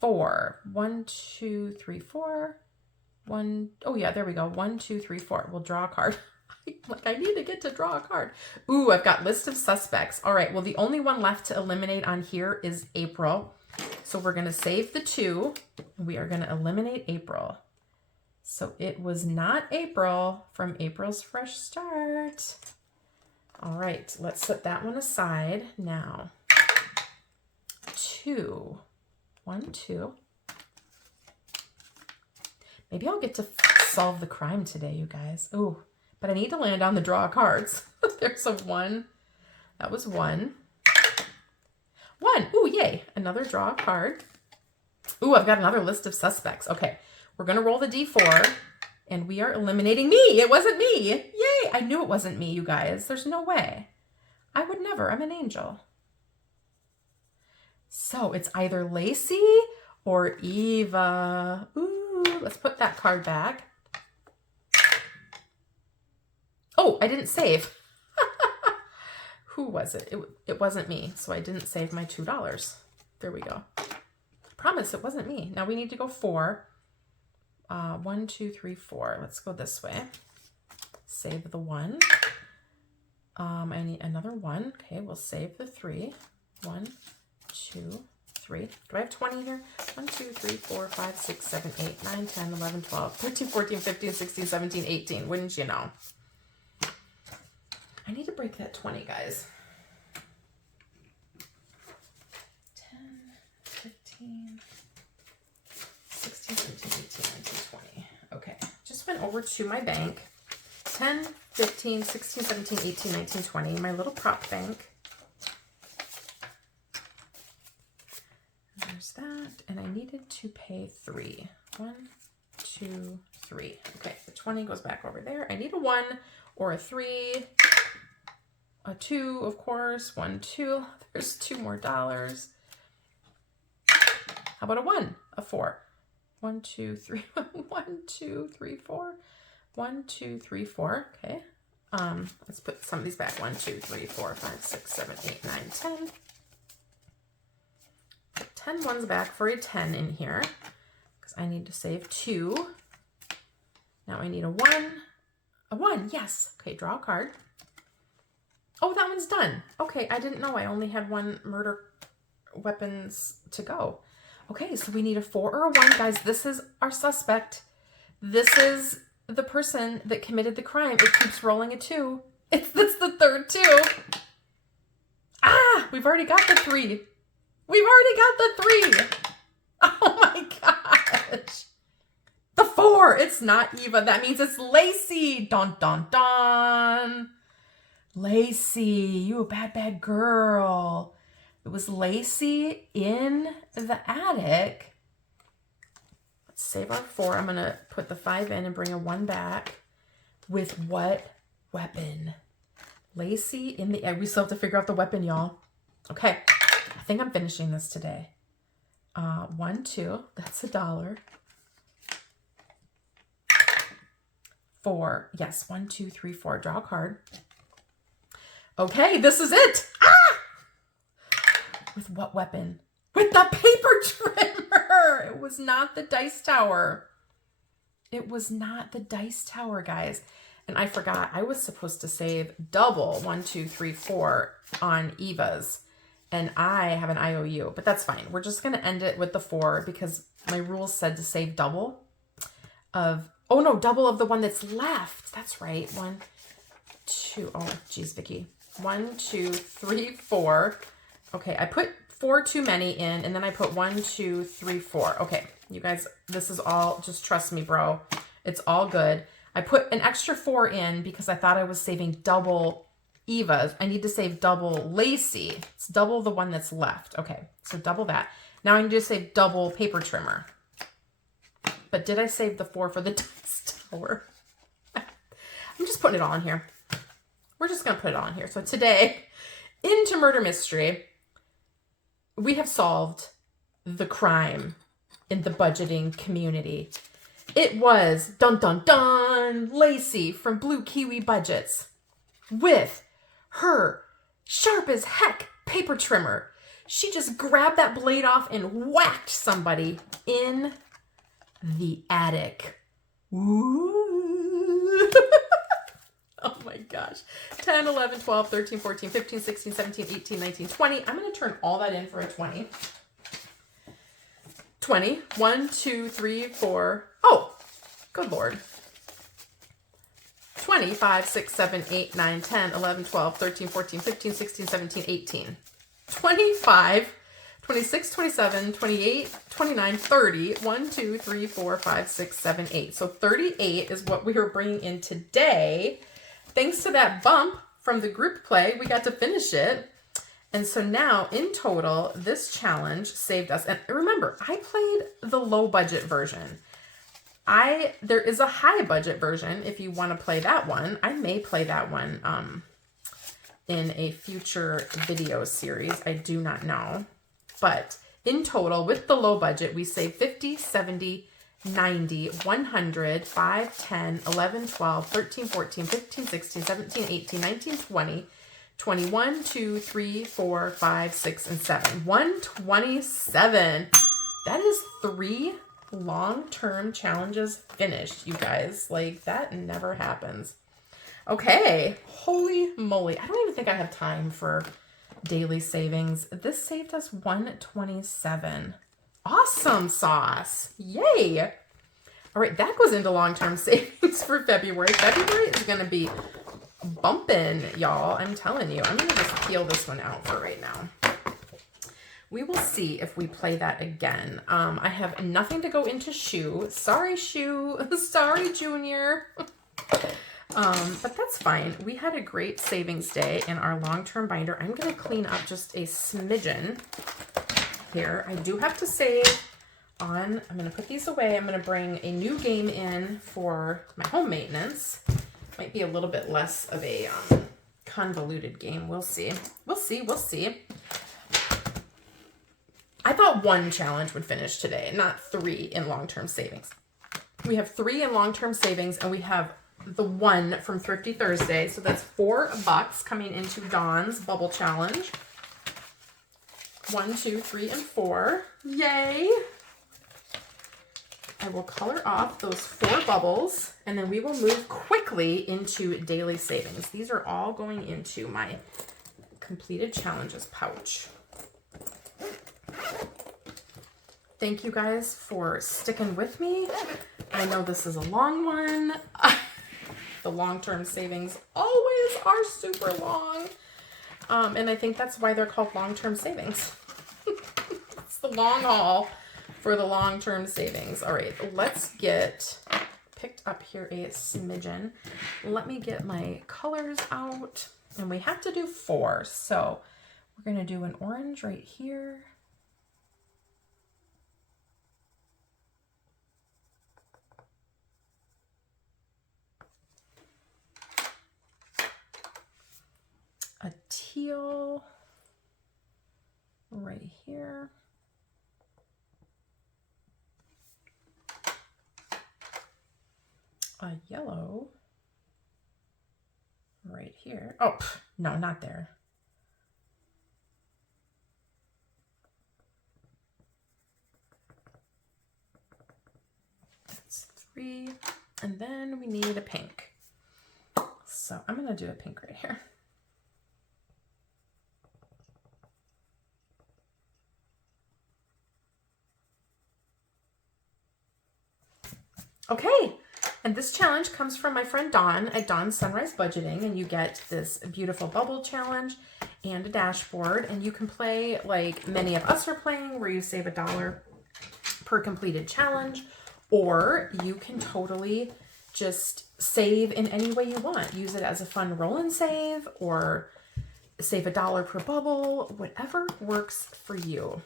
4, 1, 2, 3, 4. 1, oh yeah, there we go. 1, 2, 3, 4. We'll draw a card. Like I need to get to draw a card. Ooh, I've got list of suspects. All right, well the only one left to eliminate on here is April. So we're gonna save the 2. We are gonna eliminate April. So it was not April from April's Fresh Start. All right, let's set that one aside now. 2, 1, 2. Maybe I'll get to solve the crime today, you guys. Ooh, but I need to land on the draw cards. There's a 1. That was 1. 1. Ooh, yay. Another draw card. Ooh, I've got another list of suspects. Okay, we're going to roll the D4, and we are eliminating me. It wasn't me. Yay. I knew it wasn't me, you guys. There's no way. I would never. I'm an angel. So it's either Lacey or Eva. Ooh, let's put that card back. Oh, I didn't save. Who was it? It wasn't me, so I didn't save my $2. There we go. I promise it wasn't me. Now we need to go 4. 1, 2, 3, 4. Let's go this way. Save the 1. I need another 1. Okay, we'll save the 3. 1, 2, 3. Do I have 20 here? 1, 2, 3, 4, 5, 6, 7, 8, 9, 10, 11, 12, 13, 14, 15, 16, 17, 18. Wouldn't you know? I need to break that 20, guys. 10, 15, 16, 17, 18, 19, 20. Okay. Just went over to my bank. 10, 15, 16, 17, 18, 19, 20. My little prop bank. There's that. And I needed to pay 3. 1, 2, 3. Okay. The 20 goes back over there. I need a 1 or a 3. A 2, of course. 1, 2. There's 2 more dollars. How about a 1? A 4. 1, 2, 3. 1, 2, 3, 4. 1, 2, 3, 4. Okay. Let's put some of these back. 1, 2, 3, 4, 5, 6, 7, 8, 9, 10. Put 10 ones back for a 10 in here because I need to save 2. Now I need a 1. A 1, yes. Okay, draw a card. Oh, that one's done. Okay, I didn't know I only had 1 murder weapons to go. Okay, so we need a 4 or a 1. Guys, this is our suspect. This is the person that committed the crime. It keeps rolling a 2. It's the third 2. Ah, we've already got the 3. We've already got the 3. Oh my gosh. The 4. It's not Eva. That means it's Lacey. Dun, dun, dun. Lacey, you a bad, bad girl. It was Lacey in the attic. Let's save our 4. I'm going to put the 5 in and bring a 1 back. With what weapon? Lacey in the attic. We still have to figure out the weapon, y'all. Okay. I think I'm finishing this today. 1, 2. That's $1. 4. Yes. 1, 2, 3, 4. Draw a card. Okay, this is it. Ah! With what weapon? With the paper trimmer. It was not the dice tower. It was not the dice tower, guys. And I forgot. I was supposed to save double 1, 2, 3, 4 on Eva's. And I have an IOU, but that's fine. We're just going to end it with the 4 because my rules said to save double of, oh no, double of the one that's left. That's right. 1, 2, oh geez, Vicky. 1, 2, 3, 4. Okay, I put 4 too many in, and then I put 1, 2, 3, 4. Okay, you guys, this is all, just trust me, bro. It's all good. I put an extra 4 in because I thought I was saving double Eva's. I need to save double Lacey. It's double the one that's left. Okay, so double that. Now I need to save double paper trimmer. But did I save the 4 for the dice tower? I'm just putting it all in here. We're just going to put it on here. So today, into Murder Mystery, we have solved the crime in the budgeting community. It was, dun dun dun, Lacey from Blue Kiwi Budgets with her sharp as heck paper trimmer. She just grabbed that blade off and whacked somebody in the attic. Ooh. Oh my gosh. 10, 11, 12, 13, 14, 15, 16, 17, 18, 19, 20. I'm going to turn all that in for a 20. 20. 1, 2, 3, 4. Oh, good Lord. 20, 5, 6, 7, 8, 9, 10, 11, 12, 13, 14, 15, 16, 17, 18. 25, 26, 27, 28, 29, 30. 1, 2, 3, 4, 5, 6, 7, 8. So 38 is what we are bringing in today. Thanks to that bump from the group play, we got to finish it. And so now, in total, this challenge saved us. And remember, I played the low budget version. There is a high budget version if you want to play that one. I may play that one in a future video series. I do not know. But in total, with the low budget, we saved 50, 70, 90, 100, 5, 10, 11, 12, 13, 14, 15, 16, 17, 18, 19, 20, 21, 2, 3, 4, 5, 6, and 7. 127. That is 3 long-term challenges finished, you guys. Like, that never happens. Okay. Holy moly. I don't even think I have time for daily savings. This saved us $127. Awesome sauce. Yay. All right, that goes into long-term savings for February. February is going to be bumping, y'all. I'm telling you. I'm going to just peel this one out for right now. We will see if we play that again. I have nothing to go into shoe. Sorry, shoe. Sorry, Junior. But that's fine. We had a great savings day in our long-term binder. I'm going to clean up just a smidgen here. I do have to save on, I'm going to put these away. I'm going to bring a new game in for my home maintenance. Might be a little bit less of a convoluted game. We'll see. We'll see. We'll see. I thought one challenge would finish today, not 3 in long-term savings. We have 3 in long-term savings, and we have the 1 from Thrifty Thursday. So that's $4 coming into Dawn's Bubble Challenge. 1, 2, 3, and 4. Yay! I will color off those 4 bubbles, and then we will move quickly into daily savings. These are all going into my completed challenges pouch. Thank you guys for sticking with me. I know this is a long one. The long-term savings always are super long. And I think that's why they're called long-term savings. It's the long haul for the long-term savings. All right, let's get picked up here a smidgen. Let me get my colors out. And we have to do 4. So we're going to do an orange right here. A teal right here. A yellow right here. Oh, no, not there. That's 3. And then we need a pink. So I'm going to do a pink right here. Okay, and this challenge comes from my friend Dawn at Dawn's Sunrise Budgeting, and you get this beautiful bubble challenge and a dashboard, and you can play like many of us are playing, where you save $1 per completed challenge, or you can totally just save in any way you want. Use it as a fun roll and save, or save $1 per bubble, whatever works for you.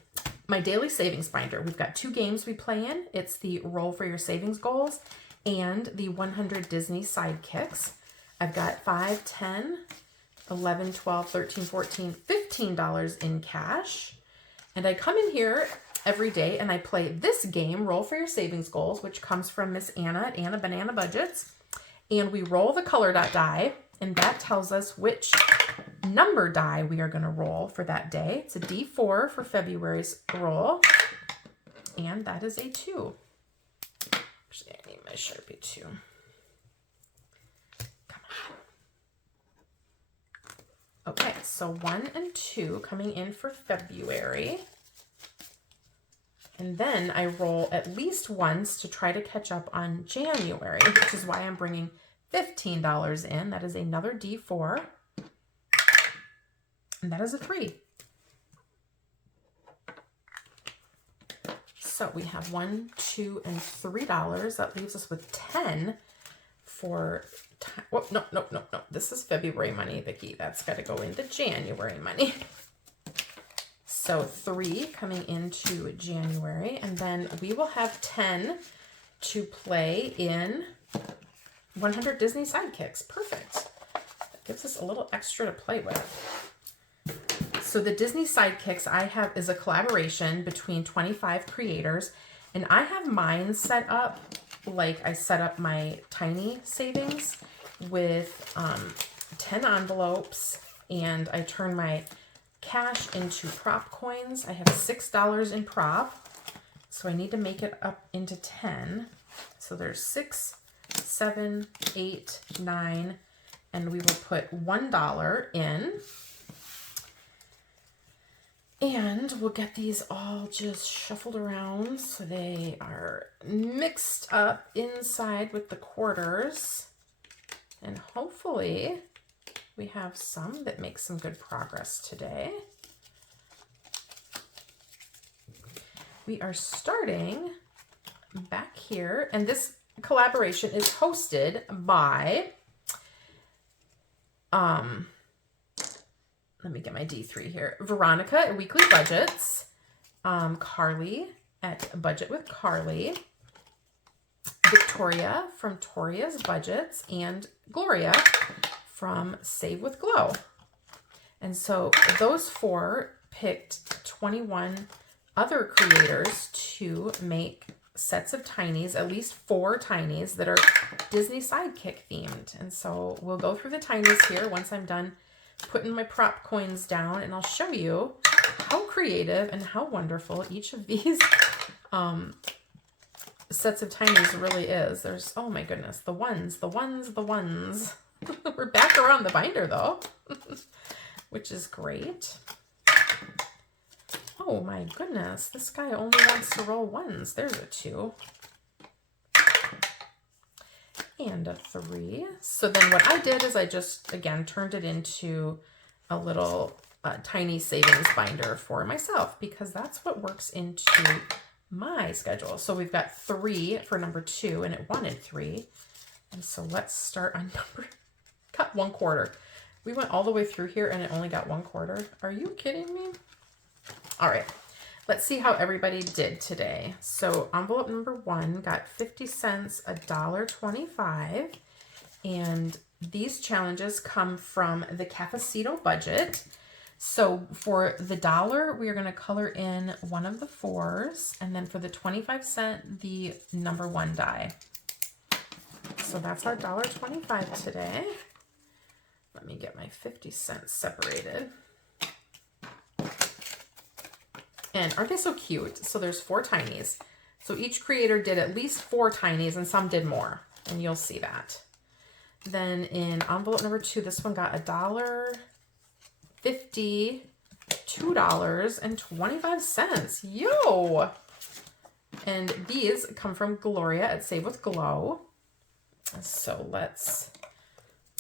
My daily savings binder, we've got 2 games we play in. It's the Roll for Your Savings Goals and the 100 Disney Sidekicks. I've got $5, $10, $11, $12, $13, $14, $15 in cash. And I come in here every day and I play this game, Roll for Your Savings Goals, which comes from Miss Anna at Anna Banana Budgets. And we roll the color dot die, and that tells us which number die we are going to roll for that day. It's a D4 for February's roll, and that is a 2. Actually, I need my Sharpie too. Come on. Okay, so 1 and 2 coming in for February. And then I roll at least once to try to catch up on January, which is why I'm bringing $15 in. That is another D4. And that is a 3. So we have $1, $2, and $3. That leaves us with 10 for time. Oh, no. This is February money, Vicki. That's got to go into January money. So 3 coming into January. And then we will have 10 to play in 100 Disney Sidekicks. Perfect. That gives us a little extra to play with. So the Disney Sidekicks I have is a collaboration between 25 creators, and I have mine set up like I set up my tiny savings with 10 envelopes, and I turn my cash into prop coins. I have $6 in prop, so I need to make it up into 10. So there's 6, 7, 8, 9, and we will put $1 in. And we'll get these all just shuffled around so they are mixed up inside with the quarters. And hopefully we have some that make some good progress today. We are starting back here, and this collaboration is hosted by, let me get my D3 here, Veronica at Weekly Budgets, Carly at Budget with Carly, Victoria from Toria's Budgets, and Gloria from Save with Glow. And so those four picked 21 other creators to make sets of tinies, at least 4 tinies that are Disney Sidekick themed. And so we'll go through the tinies here once I'm done putting my prop coins down, and I'll show you how creative and how wonderful each of these sets of tinies really is. There's, oh my goodness, the ones. We're back around the binder though, which is great. Oh my goodness, this guy only wants to roll ones. There's a 2. And a 3. So then what I did is I just, again, turned it into a little tiny savings binder for myself, because that's what works into my schedule. So we've got 3 for number 2, and it wanted 3. And so let's start on number, cut 1/4. We went all the way through here and it only got 1/4. Are you kidding me? All right, let's see how everybody did today. So envelope number 1 got 50 cents, $1.25. And these challenges come from the Cafecito budget. So for the $1, we are going to color in one of the 4s. And then for the 25-cent, the number 1 die. So that's our $1.25 today. Let me get my 50 cents separated. And aren't they so cute? So there's 4 tinies. So each creator did at least 4 tinies, and some did more. And you'll see that. Then in envelope number 2, this one got $1.50, $2.25. Yo! And these come from Gloria at Save with Glow. So let's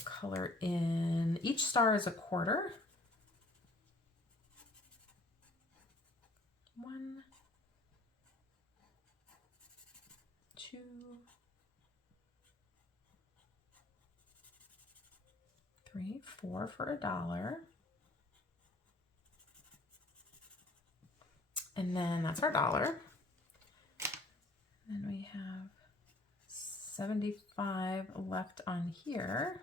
color in, each star is a 1/4. 1, 2, 3, 4 for $1. And then that's our $1. Then we have 75 left on here.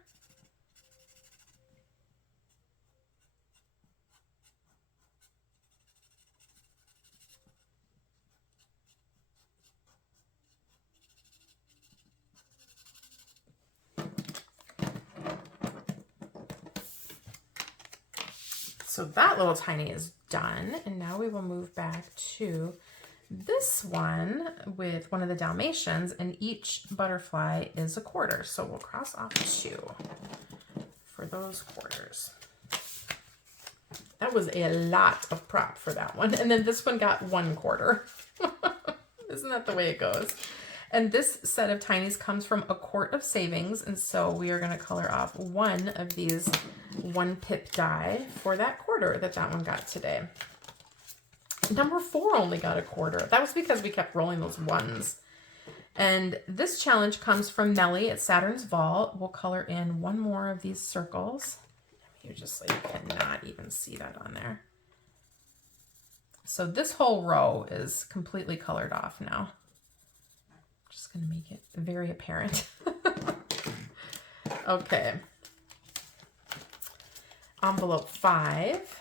So that little tiny is done. And now we will move back to this one with one of the Dalmatians, and each butterfly is a 1/4. So we'll cross off 2 for those quarters. That was a lot of prop for that one. And then this one got 1/4. Isn't that the way it goes? And this set of tinies comes from a quart of savings. And so we are going to color off one of these 1 pip die for that 1/4 that one got today. Number 4 only got a 1/4. That was because we kept rolling those ones. And this challenge comes from Melly at Saturn's Vault. We'll color in one more of these circles. You just like cannot even see that on there. So this whole row is completely colored off now. Just going to make it very apparent. Okay. Envelope 5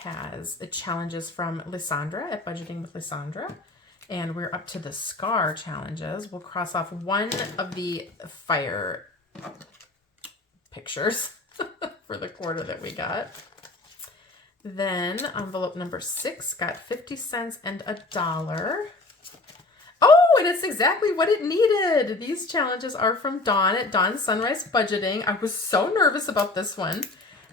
has the challenges from Lysandra at Budgeting with Lysandra. And we're up to the scar challenges. We'll cross off one of the fire pictures for the 1/4 that we got. Then envelope number 6 got 50 cents and $1. Oh, and it's exactly what it needed. These challenges are from Dawn at Dawn Sunrise Budgeting. I was so nervous about this one.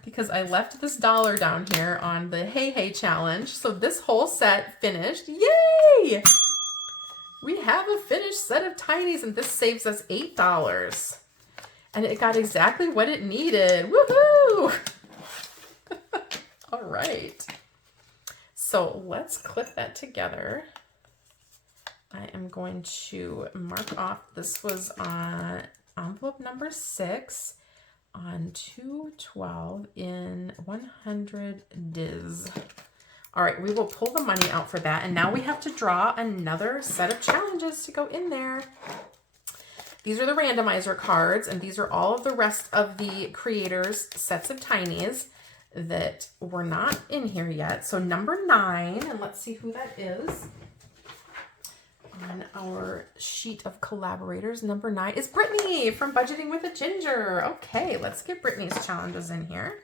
because I left this $1 down here on the Hey Hey challenge. So this whole set finished. Yay! We have a finished set of Tinies, and this saves us $8. And it got exactly what it needed. Woohoo! All right. So let's clip that together. I am going to mark off, this was on envelope number 6 on 212 in 100 Diz. All right, we will pull the money out for that. And now we have to draw another set of challenges to go in there. These are the randomizer cards, and these are all of the rest of the creators' sets of Tinies that were not in here yet. So number 9, and let's see who that is. On our sheet of collaborators, number 9 is Brittany from Budgeting with a Ginger. Okay, let's get Brittany's challenges in here.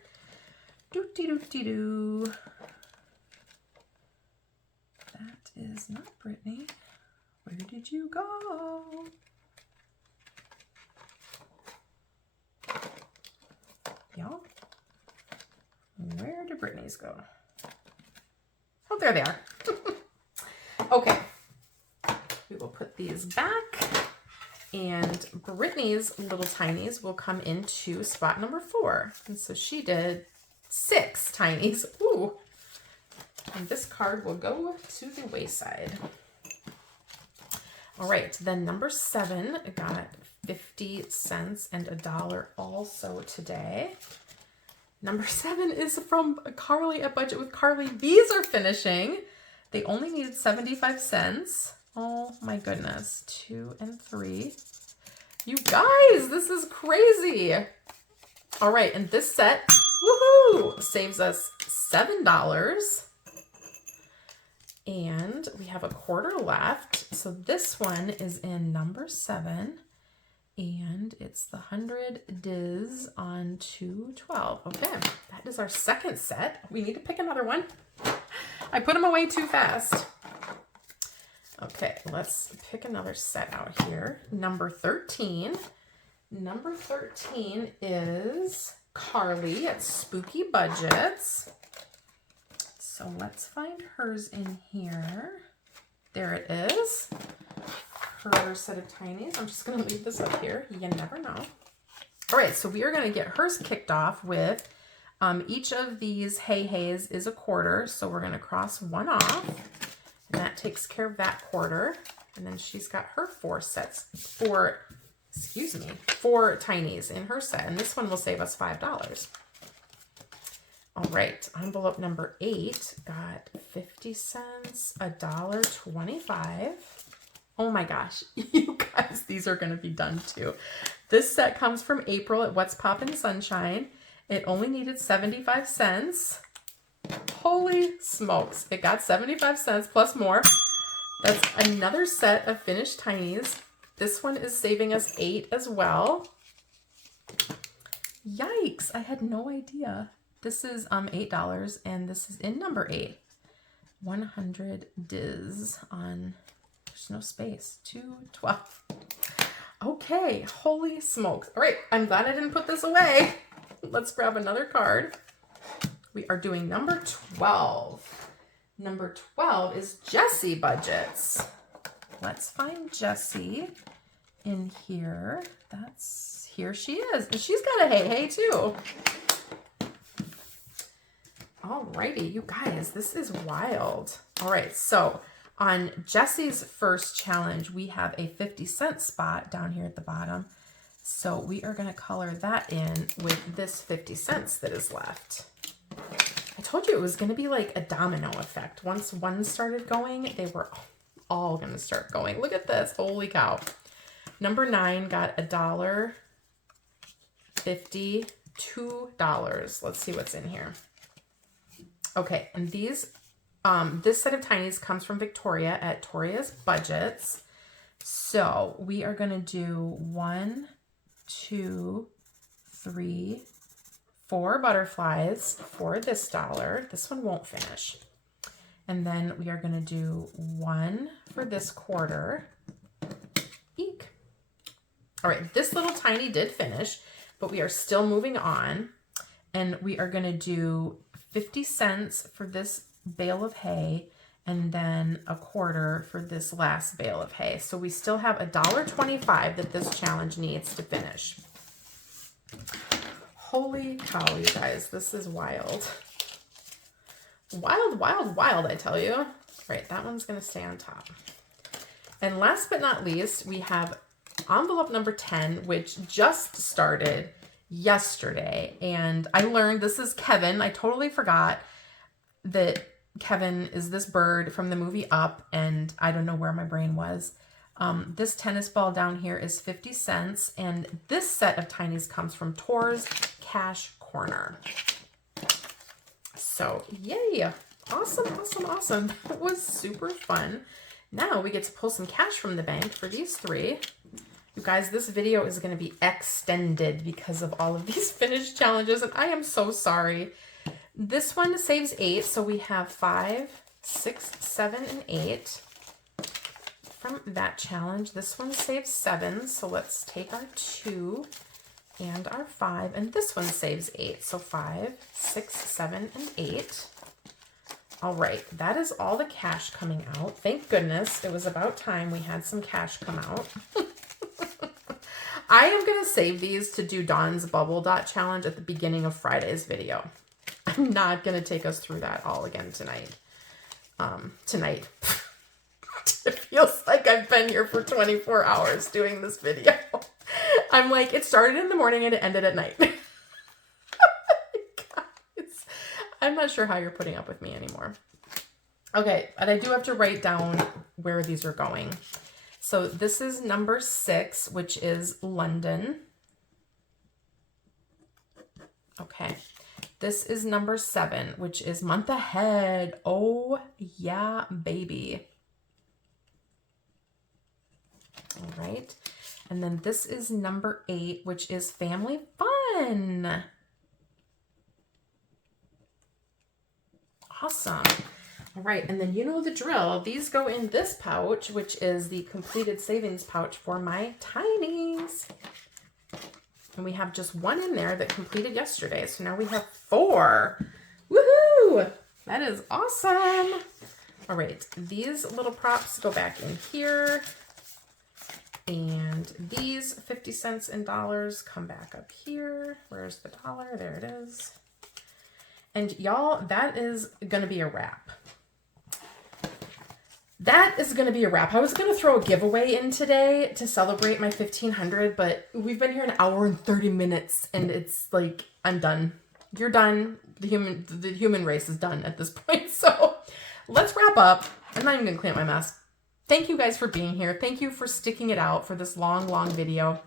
Doo-dee-doo-dee-doo. That is not Brittany. Where did you go? Y'all? Where did Brittany's go? Oh, there they are. Okay. We will put these back, and Brittany's little Tinies will come into spot number 4. And so she did 6 Tinies. Ooh. And this card will go to the wayside. All right, then number 7 got 50 cents and $1 also today. Number 7 is from Carly at Budget with Carly. These are finishing. They only needed 75 cents. Oh my goodness. 2 and 3. You guys, this is crazy. All right, and this set, woohoo, saves us $7. And we have a quarter left. So this one is in number 7. And it's the 100 Diz on 212. Okay, that is our second set. We need to pick another one. I put them away too fast. Okay, let's pick another set out here. Number 13. Number 13 is Carly at Spooky Budgets. So let's find hers in here. There it is. Her set of Tinies. I'm just going to leave this up here. You never know. All right, so we are going to get hers kicked off with each of these Hey Heys is a quarter. So we're going to cross one off. And that takes care of that quarter. And then she's got her 4 Tinies in her set. And this one will save us $5. All right, envelope number 8 got 50 cents, $1.25. Oh my gosh, you guys, these are going to be done too. This set comes from April at What's Poppin' Sunshine. It only needed 75 cents. Holy smokes. It got 75 cents plus more. That's another set of finished Tinies. This one is saving us 8 as well. Yikes. I had no idea. This is $8 and this is in number 8. 100 Diz on, there's no space, 212. Okay. Holy smokes. All right. I'm glad I didn't put this away. Let's grab another card. We are doing number 12. Number 12 is Jessie Budgets. Let's find Jessie in here. Here she is. And she's got a Hey Hey too. Alrighty, you guys, this is wild. All right, so on Jessie's first challenge, we have a 50-cent spot down here at the bottom. So we are gonna color that in with this 50 cents that is left. I told you it was going to be like a domino effect. Once one started going, they were all going to start going. Look at this. Holy cow. Number 9 got $1.50, $2. Let's see what's in here. Okay, and these, this set of Tinies comes from Victoria at Toria's Budgets. So we are going to do 1, 2, 3, 4 butterflies for this $1. This one won't finish. And then we are going to do 1 for this quarter. Eek. All right, this little tiny did finish, but we are still moving on. And we are going to do 50 cents for this bale of hay and then a quarter for this last bale of hay. So we still have $1.25 that this challenge needs to finish. Holy cow, you guys, this is wild. Wild, wild, wild, I tell you. Right, that one's going to stay on top. And last but not least, we have envelope number 10, which just started yesterday. And I learned this is Kevin. I totally forgot that Kevin is this bird from the movie Up, and I don't know where my brain was. This tennis ball down here is 50 cents, and this set of Tinies comes from Tor's Cash Corner. So, yay! Awesome, awesome, awesome. That was super fun. Now we get to pull some cash from the bank for these three. You guys, this video is going to be extended because of all of these finished challenges, and I am so sorry. This one saves 8, so we have 5, 6, 7, and 8 from that challenge. This one saves 7, so let's take our 2 and our 5, and this one saves 8, so 5, 6, 7, and 8. All right, that is all the cash coming out. Thank goodness. It was about time we had some cash come out. I am going to save these to do Dawn's Bubble Dot Challenge at the beginning of Friday's video. I'm not going to take us through that all again tonight. It feels like I've been here for 24 hours doing this video. I'm like, it started in the morning and it ended at night. I'm not sure how you're putting up with me anymore. Okay, but I do have to write down where these are going. So this is number 6, which is London. Okay. This is number 7, which is month ahead. Oh, yeah, baby. All right. And then this is number 8, which is family fun. Awesome. All right, and then you know the drill. These go in this pouch, which is the completed savings pouch for my Tinies. And we have just 1 in there that completed yesterday. So now we have 4. Woohoo! That is awesome. All right, these little props go back in here. And these 50 cents and dollars come back up here. Where's the dollar? There it is. And y'all, that is going to be a wrap. That is going to be a wrap. I was going to throw a giveaway in today to celebrate my 1500, but we've been here an hour and 30 minutes and it's like, I'm done. You're done. The human race is done at this point. So let's wrap up. I'm not even going to clean up my mess. Thank you guys for being here. Thank you for sticking it out for this long, long video.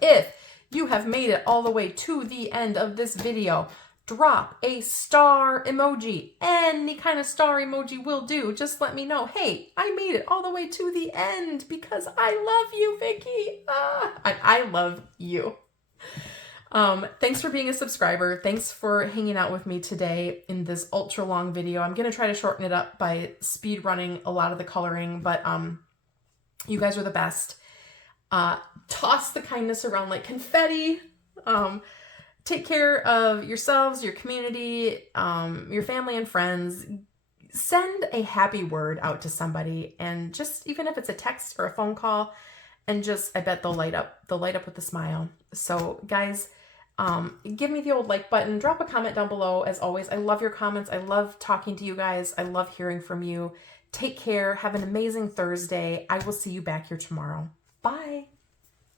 If you have made it all the way to the end of this video, drop a star emoji. Any kind of star emoji will do. Just let me know, hey, I made it all the way to the end because I love you, Vicky. I love you. Thanks for being a subscriber. Thanks for hanging out with me today in this ultra long video. I'm going to try to shorten it up by speed running a lot of the coloring, but you guys are the best. Toss the kindness around like confetti. Take care of yourselves, your community, your family and friends. Send a happy word out to somebody, and just even if it's a text or a phone call, and just, I bet they'll light up with a smile. So guys, give me the old like button, drop a comment down below. As always, I love your comments. I love talking to you guys. I love hearing from you. Take care. Have an amazing Thursday. I will see you back here tomorrow. Bye.